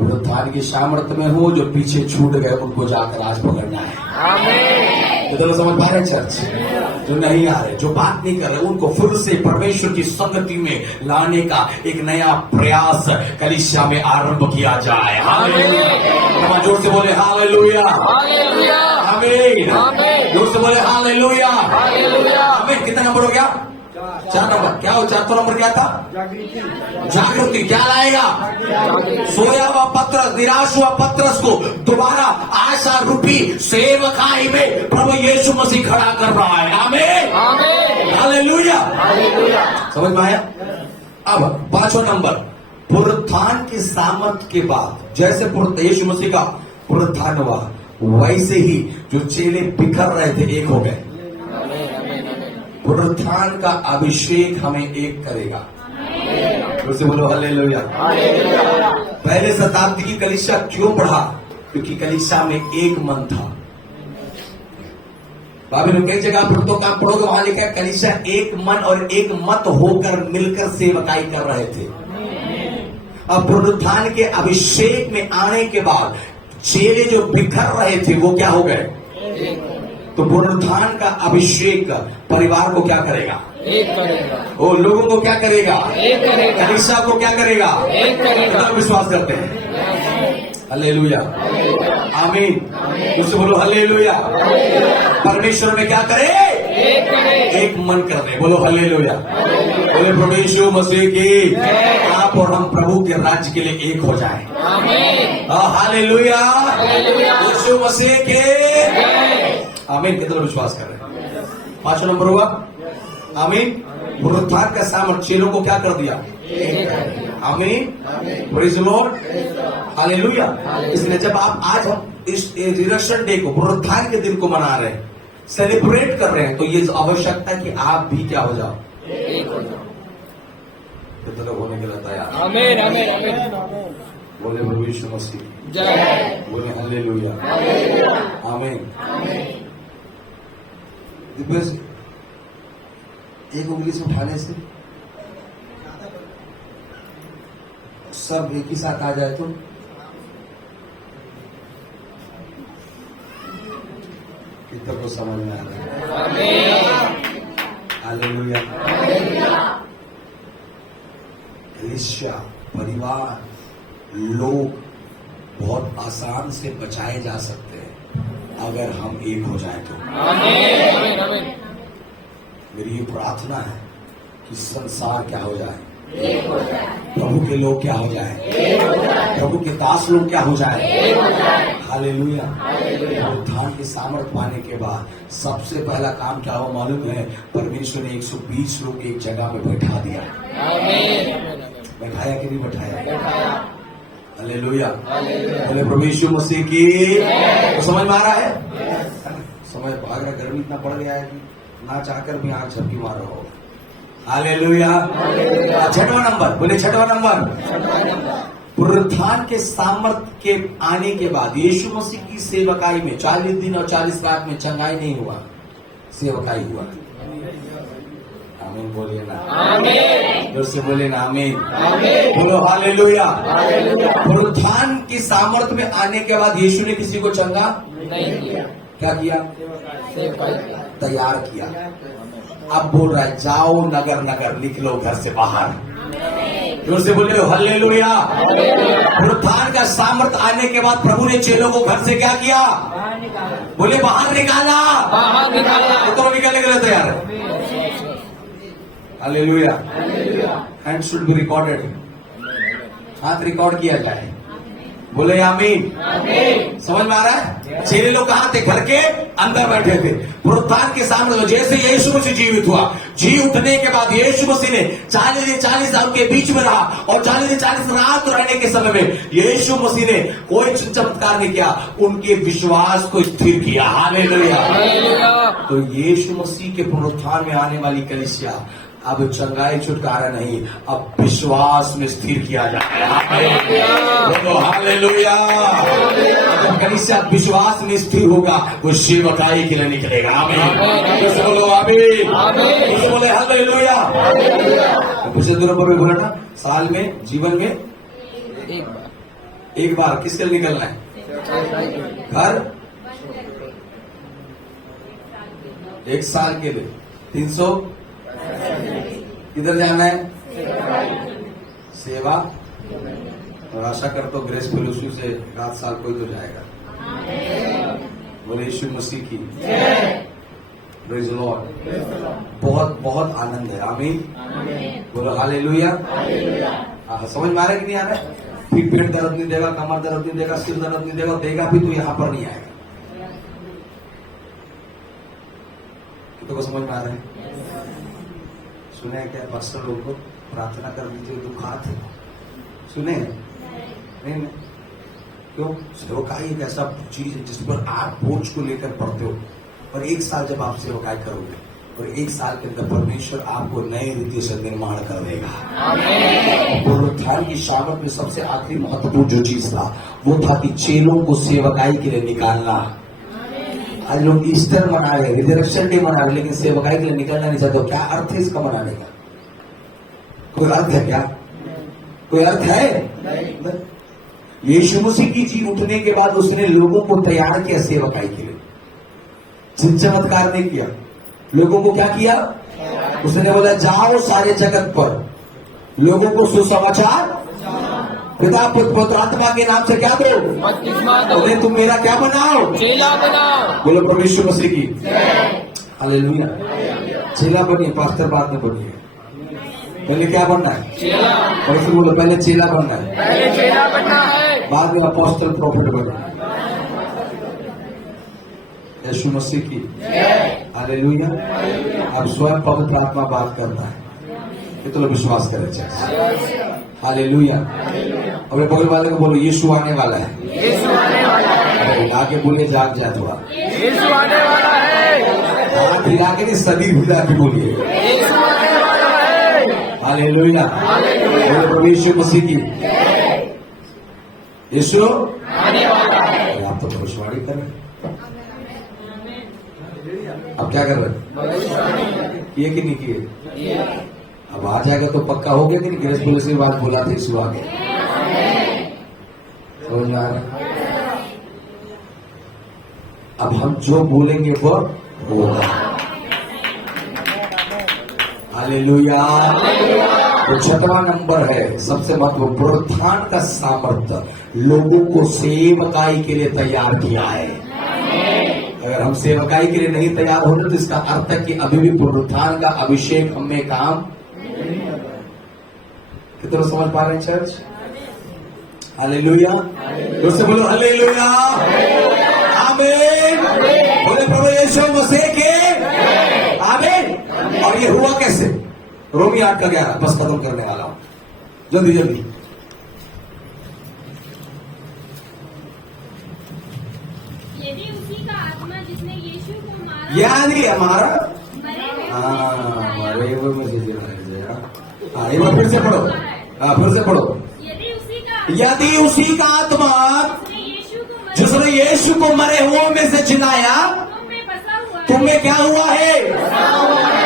पुनरुत्थान की सामर्थ्य में हो, जो पीछे छूट गए उनको जाकर आज पकड़ना है। आमीन। तो समझ पा रहे चर्च? जो नहीं आ रहे, जो बात नहीं कर रहे, उनको फिर से परमेश्वर की संगति में लाने का एक नया प्रयास कलीसिया में आरंभ किया जाए। हालेलुया। जोर से बोले हालेलुया। हालेलुया। आमीन। आमीन। जोर से बोले हालेलुया। हालेलुया। आमीन। कितना नंबर हो गया? 4 नंबर। क्या हो? 4 नंबर क्या था? जागृति। क्या लाएगा? सोया हुआ पत्रस, निराश हुआ पत्रस को दोबारा आशा रूपी सेवकाई में प्रभु यीशु मसीह खड़ा कर रहा है। आमीन। आमीन। हालेलुया। हालेलुया। समझ में आया? अब 5वां नंबर, पुनरुत्थान की सामर्थ के बाद जैसे यीशु मसीह का पुनरुत्थान हुआ, वैसे ही जो चेले बिखर रहे थे एक हो गए। पुनरुत्थान का अभिषेक हमें एक करेगा। उसे बोलो हालेलुया। पहले शताब्दी की कलीसिया क्यों बढ़ा? क्योंकि कलीसिया में एक मन था। बाबी लोग कई जगह पुरतों का पढ़ोगे, वहां लिखा है कलीसिया एक मन और एक मत होकर मिलकर सेवकाई कर रहे थे। अब पुनरुत्थान के अभिषेक में आने के बाद चेले जो बिखर रहे थे वो क्या हो गए? तो पुनरुत्थान का अभिषेक परिवार को क्या करेगा? एक करेगा। वो लोगों को क्या करेगा? एक करेगा। कलीसिया को क्या करेगा? एक करेगा। कितना विश्वास करते हैं? हालेलुया। आमीन। उससे बोलो हालेलुया। परमेश्वर में क्या करे? एक करे। एक मन कर रहे। बोलो हालेलुया। बोले प्रभु यीशु मसीह की आप और हम प्रभु के राज्य के लिए एक हो जाएं। आमीन। हालेलुया। हालेलुया। यीशु मसीह के आमीन। कितना विश्वास कर रहे हैं? 5वां नंबर हुआ आमीन। पुनरुत्थान का सामर्थ चेलों को क्या कर दिया? आमीन। Praise the Lord. हालेलुया। इसलिए जब आप आज हम इस रिजरेक्शन डे को, पुनरुत्थान के दिन को मना रहे हैं, सेलिब्रेट कर रहे हैं, तो ये आवश्यकता है कि आप भी क्या हो जाओ? एक हो जाओ। कितना होने के लिए तैयार? आमीन। आमीन। आमीन। बोले प्रभु यीशु मसीह। जय। बोले हालेलुया। आमीन। दिव्य एक उंगली से उठाने से सब एक ही साथ आ जाए तो कितना को समझ में आ रहा है? हालेलुया। कलीसिया, परिवार, लोग बहुत आसान से बचाए जा सकते हैं अगर हम एक हो जाए तो। आमीन। आमीन। मेरी ये प्रार्थना है कि संसार क्या हो जाए? प्रभु के लोग क्या हो जाए? प्रभु के दास लोग क्या हो जाए? हालेलुया। पुनरुत्थान की सामर्थ पाने के बाद सबसे पहला काम क्या हो मालूम है? परमेश्वर ने 120 लोग एक जगह में बैठा दिया। बैठाया कि नहीं बैठाया? हालेलुया। बोले प्रभु यीशु मसीह की। तो समझ में आ रहा है? समझ भाग रहा, गर्मी इतना पड़ गया है कि ना चाहकर भी आंख झपकी मार रहा हो। हालेलुया। 6वां नंबर, बोले 6वां नंबर, पुनरुत्थान के सामर्थ्य के आने के बाद यीशु मसीह की सेवकाई में 40 दिन और 40 रात में चंगाई नहीं हुआ, सेवकाई हुआ। आमीन बोलिए ना। आमीन। जोर से बोले ना। आमीन। आमीन। बोलो हालेलुया। हालेलुया। पुनरुत्थान की सामर्थ्य में आने के बाद यीशु ने किसी को चंगा नहीं किया। क्या किया? सेवकाई किया। तैयार किया। अब बोल रहा है जाओ नगर नगर निकलो घर से बाहर। जोर से बोले हालेलुया। पुनरुत्थान का सामर्थ्य आने के बाद प्रभु ने चेलों को घर से क्या किया? बोले बाहर निकाला। बाहर निकाला। तो निकलने के लिए तैयार है। Hallelujah. Hand should be recorded. हाथ रिकॉर्ड किया जाए। बोले आमीन। समझ में आ रहा है? चेले लोग कहां थे? घर के अंदर बैठे थे। पुनरुत्थान के सामने जैसे यीशु मसीह जीवित हुआ, जी उठने के बाद यीशु मसीह ने 40 साल के बीच में रहा और 40 रात रहने के समय में यीशु मसीह ने कोई चमत्कार नहीं किया, उनके विश्वास को स्थिर किया। हालेलुया। तो यीशु मसीह के पुनरुत्थान में आने वाली कलीसिया अब चंगाई छुटकारा नहीं, अब विश्वास में स्थिर किया जाए। हालेलुया। जब कलीसिया विश्वास में स्थिर होगा वो सेवकाई के लिए निकलेगा। आमीन। जैसे बोलो आमीन। जैसे बोले हालेलुया। पिछले दिनों पर भी बोला था, साल में जीवन में एक बार एक बार किसके लिए निकलना है? घर 1 साल के लिए 300 किधर जाना है? सेवा। और आशा करता हूँ ग्रेस फेलोशिप से 7 साल कोई तो जाएगा। बोले यीशु मसीह की प्रेज द लॉर्ड। बहुत बहुत आनंद है। आमीन। बोलो हालेलुया। समझ में आ रहा है कि नहीं आ रहा है? फिर पेट दर्द नहीं देगा, कमर दर्द नहीं देगा, सिर दर्द नहीं देगा, देगा भी तो यहां पर नहीं आएगा। तो समझ में आ रहा है? सुने क्या पास्टर लोग को प्रार्थना कर दीजिए दुखात है? सुने नहीं? क्यों? सेवकाई एक ऐसा चीज है जिस पर आप बोझ को लेकर पढ़ते हो, और 1 साल जब आप सेवकाई करोगे और 1 साल के अंदर परमेश्वर आपको नए रीति से निर्माण कर देगा। पुनरुत्थान की शामत में सबसे आखिरी महत्वपूर्ण जो चीज था वो था कि चेलों को सेवकाई के लिए निकालना। आज लोग ईस्टर मना रहे, रिजरेक्शन डे मना रहे, लेकिन सेवकाई के लिए निकलना नहीं चाहते। क्या अर्थ है इसका मनाने का? कोई अर्थ है क्या? कोई अर्थ है? यीशु मसीह की जी उठने के बाद उसने लोगों को तैयार किया सेवकाई के लिए। चमत्कार नहीं किया, लोगों को क्या किया? उसने बोला जाओ सारे जगत पर लोगों को सुसमाचार पिता पुत्र पवित्र आत्मा के नाम से क्या दो? बोले तुम मेरा क्या बनाओ? चेला बनाओ। बोलो परमेश्वर मसीह की हालेलुया। चेला बनिए, पास्टर बाद में बनिए। पहले क्या बनना है? चेला। परमेश्वर बोलो पहले चेला बनना है, पहले चेला बनना है, बाद में अपोस्टल प्रॉफिट बनना है। यीशु मसीह की हालेलुया। अब स्वयं पवित्र आत्मा बात करता है, ये तो लोग विश्वास करें चाहिए। हालेलुया। अब बगल वाले को बोलो यीशु आने वाला है। यीशु आने वाला है। आगे बोलिए, जाग जाए थोड़ा। यीशु आने वाला है। हाथ हिला के नहीं, सभी हिला के बोलिए यीशु आने वाला है। हालेलुया। बोलो प्रभु यीशु मसीह की यीशु आने वाला है। आप तो भविष्यवाणी कर रहे हैं। अब क्या कर रहे हैं? किए कि नहीं किए? अब आ जाएगा तो पक्का हो गया कि नहीं? ग्रेस पुलिस की बात बोला था यीशु आगे। समझ में आ रहा है? अब हम जो बोलेंगे वो होगा। हालेलुया। तो 6वां नंबर है सबसे महत्वपूर्ण, पुनरुत्थान का सामर्थ्य लोगों को सेवकाई के लिए तैयार किया है। अगर हम सेवकाई के लिए नहीं तैयार होते तो इसका अर्थ है कि अभी भी पुनरुत्थान का अभिषेक हमें काम। कितना समझ पा रहे हैं चर्च? हालेलुया। उससे बोलो हालेलुया। आमीन। बोले प्रभु यीशु मसीह के आमीन। और ये हुआ कैसे? रोमी 8:11 बस खत्म करने वाला हूं, जल्दी जल्दी। यदि उसी का आत्मा जिसने यीशु को मारा याद ही हमारा मरे हुए मरे हुए में से एक बार फिर से पढ़ो। फिर से पढ़ो। यदि उसी का आत्मा जिसने यीशु को मरे हुओं में से जिलाया तुम्हें क्या हुआ है?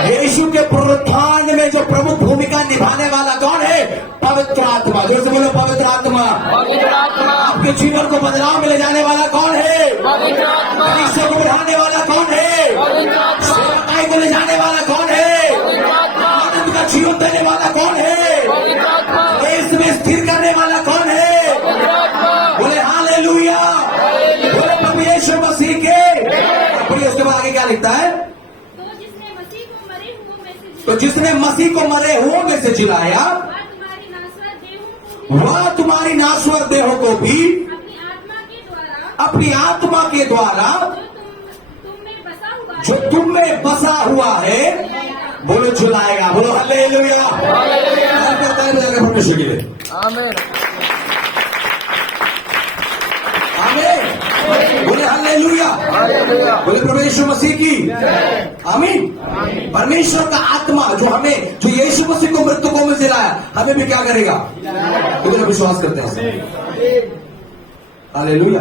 यीशु के पुनरुत्थान में जो प्रमुख भूमिका निभाने वाला कौन है? पवित्र आत्मा। जोर से बोलो पवित्र आत्मा। पवित्र आत्मा। आपके जीवन को बदलाव में ले जाने वाला कौन है? पवित्र आत्मा। मनुष्य को बढ़ाने वाला कौन है? पवित्र आत्मा। सेवकाई को ले जाने वाला कौन है? पवित्र आत्मा। आनंद का जीवन देने वाला कौन है? पवित्र आत्मा। देश में स्थिर करने वाला कौन है? पवित्र आत्मा। बोले हालेलुया। बोले प्रभु यीशु मसीह के। बोलिए उसके बाद आगे क्या लिखता है? तो जिसने मसीह को मरे हुओं में से तो जिसने मसीह को मरे हुओं में से जिलाया वह तुम्हारी नाश्वर देहों को भी अपनी आत्मा के द्वारा जो तुम में बसा हुआ है बोलो झुलाएगा। बोलो हालेलुया। परमेश्वर के लिए आमीन। आमीन। बोले हालेलुया। बोले प्रभु यीशु मसीह की आमीन। परमेश्वर का आत्मा जो यीशु मसीह को मृतकों में जिलाया हमें भी क्या करेगा? कितना विश्वास करते हैं? हालेलुया।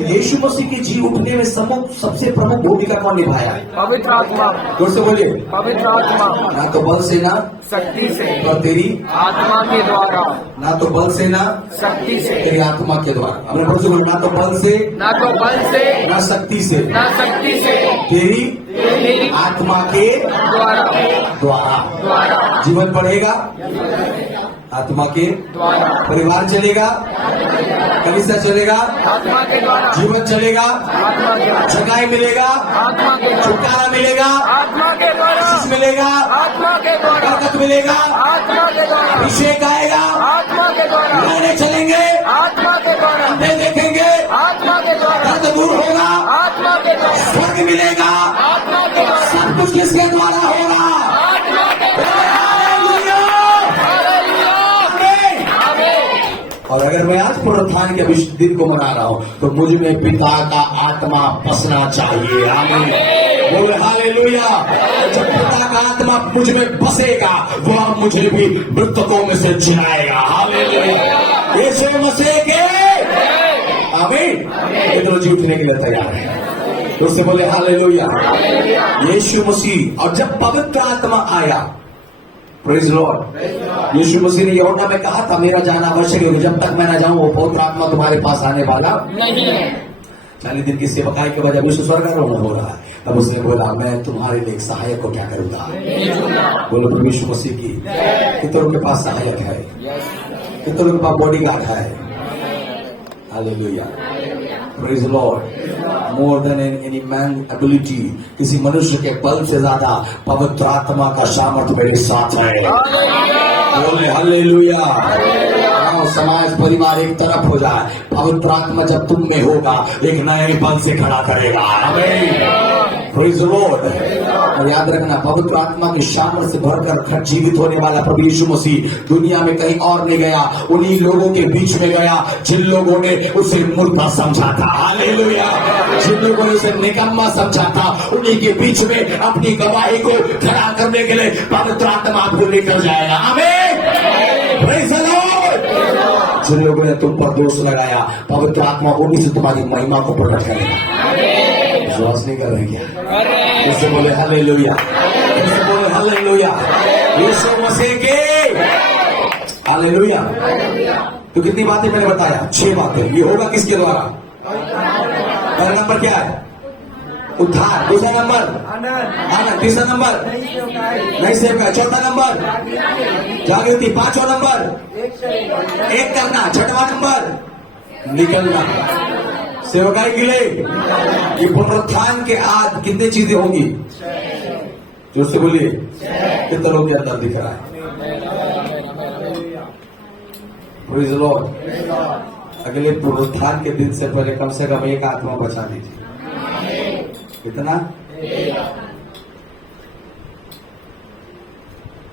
यीशु मसीह के जी उठने में सबसे प्रमुख भूमिका कौन निभाया? पवित्र आत्मा। जोर से बोलिए। पवित्र आत्मा। ना तो बल से ना शक्ति से, और तेरी आत्मा के द्वारा। ना तो बल से ना शक्ति से, तेरी आत्मा के द्वारा। अपने बोल से बोलो, ना तो बल से ना तो बल से, ना शक्ति से, ना शक्ति से, तेरी तेरी आत्मा के द्वारा। जीवन बढ़ेगा आत्मा के द्वारा। परिवार चलेगा, कलीसिया चलेगा, आत्मा के द्वारा। जीवन चलेगा, आत्मा के द्वारा। छकाई मिलेगा, आत्मा के द्वारा। छुटकारा मिलेगा, आत्मा के द्वारा। आशीष मिलेगा, आत्मा के द्वारा। बरकत मिलेगा, आत्मा के द्वारा। अभिषेक आएगा, आत्मा के द्वारा। गाने चलेंगे, आत्मा के द्वारा। अंधे देखेंगे, आत्मा के द्वारा। दर्द दूर होगा, आत्मा के द्वारा। स्वर्ग मिलेगा, आत्मा के द्वारा। सब कुछ किसके द्वारा होगा? आत्मा के द्वारा। हालेलुया! हालेलुया। आमीन। आमीन। और अगर मैं आज पुनरुत्थान के दिन को मना रहा हूँ तो मुझ में पिता का आत्मा बसना चाहिए। आमीन। बोले हालेलुया। जब पिता का आत्मा मुझ में बसेगा वो अब मुझे भी मृतकों में से जिलाएगा। हालेलुया। यीशु मसीह के आमीन। इतना जी उठने के लिए तैयार है तो उससे बोले हालेलुया। यीशु मसीह। और जब पवित्र आत्मा आया, प्रेज लॉर्ड, यीशु मसीह ने यूहन्ना में कहा था मेरा जाना आवश्यक है, जब तक मैं न जाऊं वो पवित्र आत्मा तुम्हारे पास आने वाला नहीं है। 40 दिन की सेवकाई के बाद जब यीशु स्वर्गारोहण हो रहा है तब उसने बोला मैं तुम्हारे लिए एक सहायक को क्या करूंगा? बोलो प्रभु यीशु मसीह की। कितनों के पास सहायक है? कितनों के पास बॉडीगार्ड है? Hallelujah. Praise Lord. More than any man ability, किसी मनुष्य के बल से ज्यादा पवित्र आत्मा का सामर्थ्य मेरे साथ है। बोले हालेलुया। समाज परिवार एक तरफ हो जाए, पवित्र आत्मा जब तुम में होगा एक नए बल से खड़ा करेगा। आमीन। Praise Lord. और याद रखना पवित्र आत्मा के सामर्थ्य से भरकर जीवित होने वाला प्रभु यीशु मसीह दुनिया में कहीं और नहीं गया, उन्हीं लोगों के बीच में गया जिन लोगों ने उसे मुर्दा समझा था। हालेलुया। जिन लोगों ने उसे निकम्मा समझा था उन्हीं के बीच में अपनी गवाही को खड़ा करने के लिए पवित्र आत्मा आपको लेकर जाएगा। आमीन। Praise the Lord. जिन लोगों ने तुम पर दोष लगाया पवित्र आत्मा उन्हीं से तुम्हारी महिमा को प्रकट करेगा। विश्वास नहीं कर रहे क्या? इससे बोले हालेलुया। इससे बोले हालेलुया। यीशु मसीह के हालेलुया। तो कितनी बातें मैंने बताया? 6 बातें। ये होगा किसके द्वारा? पहला नंबर क्या है? उद्धार। दूसरा नंबर आनंद। तीसरा नंबर नहीं सेवका। चौथा नंबर जागृति। 5वां नंबर एक करना। 6वां नंबर निकलना सेवकाई के लिए। ये पुनरुत्थान के आज कितनी चीजें होंगी? जो से बोलिए कितने लोग के अंदर दिख रहा है? Praise the Lord. अगले पुनरुत्थान के दिन से पहले कम से कम एक आत्मा बचा लीजिए। कितना?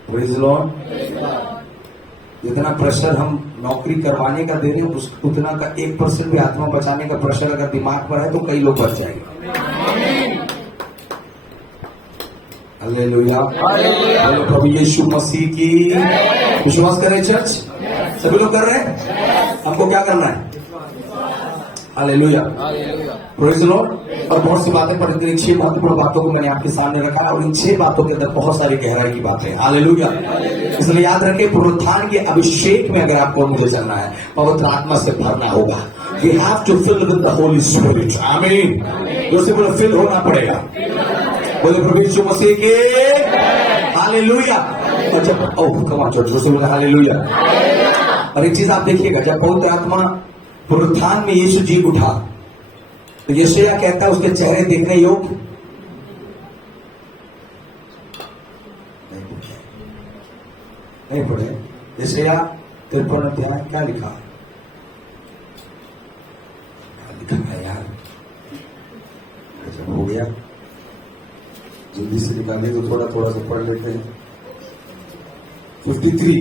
Praise the Lord. जितना प्रेशर हम नौकरी करवाने का दे रहे हैं उतना का 1% भी आत्मा बचाने का प्रेशर अगर दिमाग पर है तो कई लोग बच जाएंगे। हालेलुया। बोलो प्रभु यीशु मसीह की। विश्वास करें चर्च? सभी लोग कर रहे हैं? हमको क्या करना है? हालेलुया। Praise the Lord. और बहुत सी बातें पर इन 6 महत्वपूर्ण बातों को मैंने आपके सामने रखा और इन 6 बातों के अंदर बहुत सारी गहराई की बातें हैं। हालेलुया। इसलिए याद रखें पुनरुत्थान के अभिषेक में अगर आपको मुझे चलना है पवित्र आत्मा से भरना होगा। We have to fill with the holy spirit. आमीन। जैसे बोले फिल होना पड़ेगा। बोले प्रभु यीशु मसीह के हालेलुया। और जब कमा जो से बोले हालेलुया। और एक चीज आप देखिएगा जब पवित्र आत्मा पुनरुत्थान में यीशु जी उठा तो यशायाह कहता है उसके चेहरे देखने योग्य नहीं पढ़े। यशायाह 53 अध्याय क्या लिखा है यार? जब हो गया जल्दी से निकालने तो थोड़ा थोड़ा सा पढ़ लेते हैं। 53।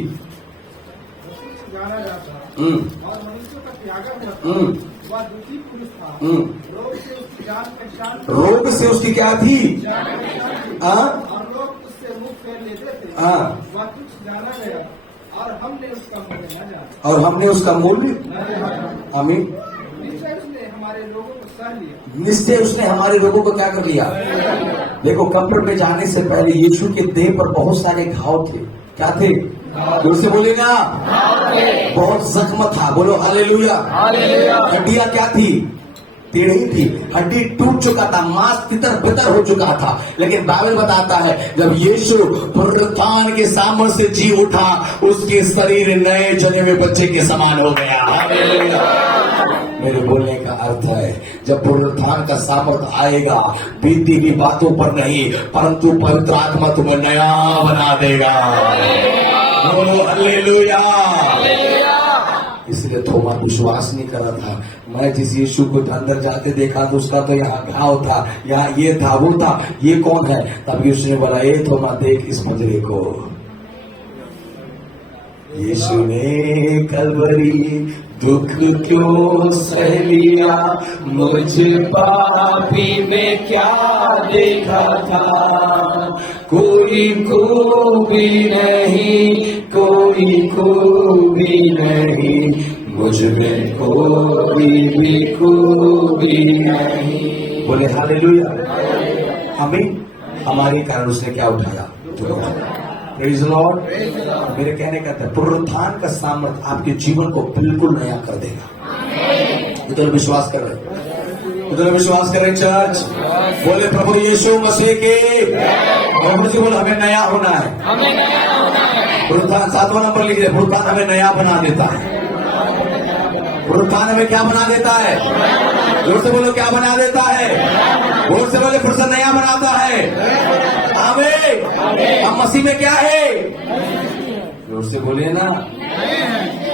जाना जाता और मनुष्य का त्यागक रहता वह दुखी पुरुष था। रोग से उसकी जान पहचान रोग से उसकी क्या थी? और लोग उससे मुख फेर लेते थे। वह कुछ जाना गया और हमने उसका मूल्य न जाना। और हमने उसका मूल्य। आमीन। निश्चय सह लिया। निश्चय उसने हमारे रोगों को क्या कर लिया। देखो, कब्र में जाने से पहले यीशु के देह पर बहुत सारे घाव थे। क्या थे? जोर से बोले ना, बहुत जख्म था। बोलो हालेलुया। हड्डियां क्या थी? टेढ़ी थी, हड्डी टूट चुका था, मांस तितर बितर हो चुका था। लेकिन बाइबल बताता है जब यीशु पुनरुत्थान के सामर्थ्य से जी उठा, उसके शरीर नए जने हुए बच्चे के समान हो गया। मेरे बोलने का अर्थ है, जब पुनरुत्थान का सामर्थ्य आएगा, बीती हुई बातों पर नहीं, परंतु पवित्र आत्मा तुम्हें नया बना देगा। बोलो हालेलुया। इसलिए थोमा विश्वास नहीं कर रहा था। मैं जिस यीशु को अंदर जाते देखा तो उसका तो यहाँ घाव था, यहाँ ये था, वो था, ये कौन है? तब यीशु ने बोला, ए थोमा देख इस मंजरे को। यीशु ने कलवरी दुख क्यों सह लिया, मुझे पापी में क्या देखा था। कोई खूबी नहीं, कोई खूबी नहीं, मुझ में कोई भी खूबी नहीं। बोले हालेलुया। हमें हमारे कारण उसने क्या उठाया? Praise the Lord. मेरे कहने का था, पुनरुत्थान का सामर्थ्य आपके जीवन को बिल्कुल नया कर देगा। इधर विश्वास कर रहे, इधर विश्वास करें चर्च। बोले प्रभु यीशु मसीह के, बोले हमें नया होना है। पुनरुत्थान 7वां नंबर लिखिए। पुनरुत्थान हमें नया बना देता है। पुनरुत्थान हमें क्या बना देता है? जोर से बोलो, क्या बना देता है? जोर से बोले, पुरुष नया बनाता है। आमीन। हम मसीह में क्या है? जोर से बोलिए ना,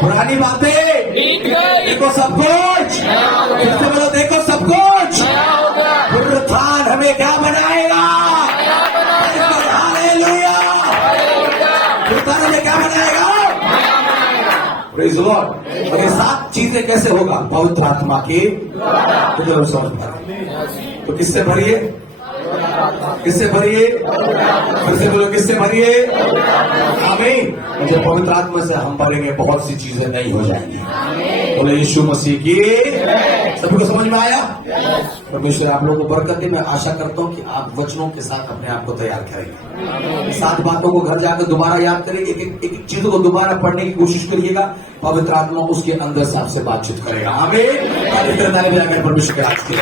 पुरानी बातें देखो, सब कुछ। जोर से बोलो, देखो सब कुछ। पुनरुत्थान हमें क्या बनाएगा? हालेलुया। पुनरुत्थान हमें क्या बनाएगा? Praise the Lord. और ये 7 चीजें कैसे होगा? पवित्र आत्मा के समझ में। तो किससे भरिए? किससे भरिए? फिर से बोलो, किससे भरिए? आमीन। मुझे पवित्र आत्मा से हम भरेंगे, बहुत सी चीजें नहीं हो जाएंगी। बोले यीशु मसीह की। सभी को समझ में आया? परमेश्वर आप लोगों को बरकत दे। मैं आशा करता हूँ कि आप वचनों के साथ अपने आप को तैयार करेंगे। 7 बातों को घर जाकर दोबारा याद करेंगे। एक चीजों को दोबारा पढ़ने की कोशिश करिएगा। पवित्र आत्मा उसके अंदर से आपसे बातचीत करेगा। आमीन। परमेश्वर के आज के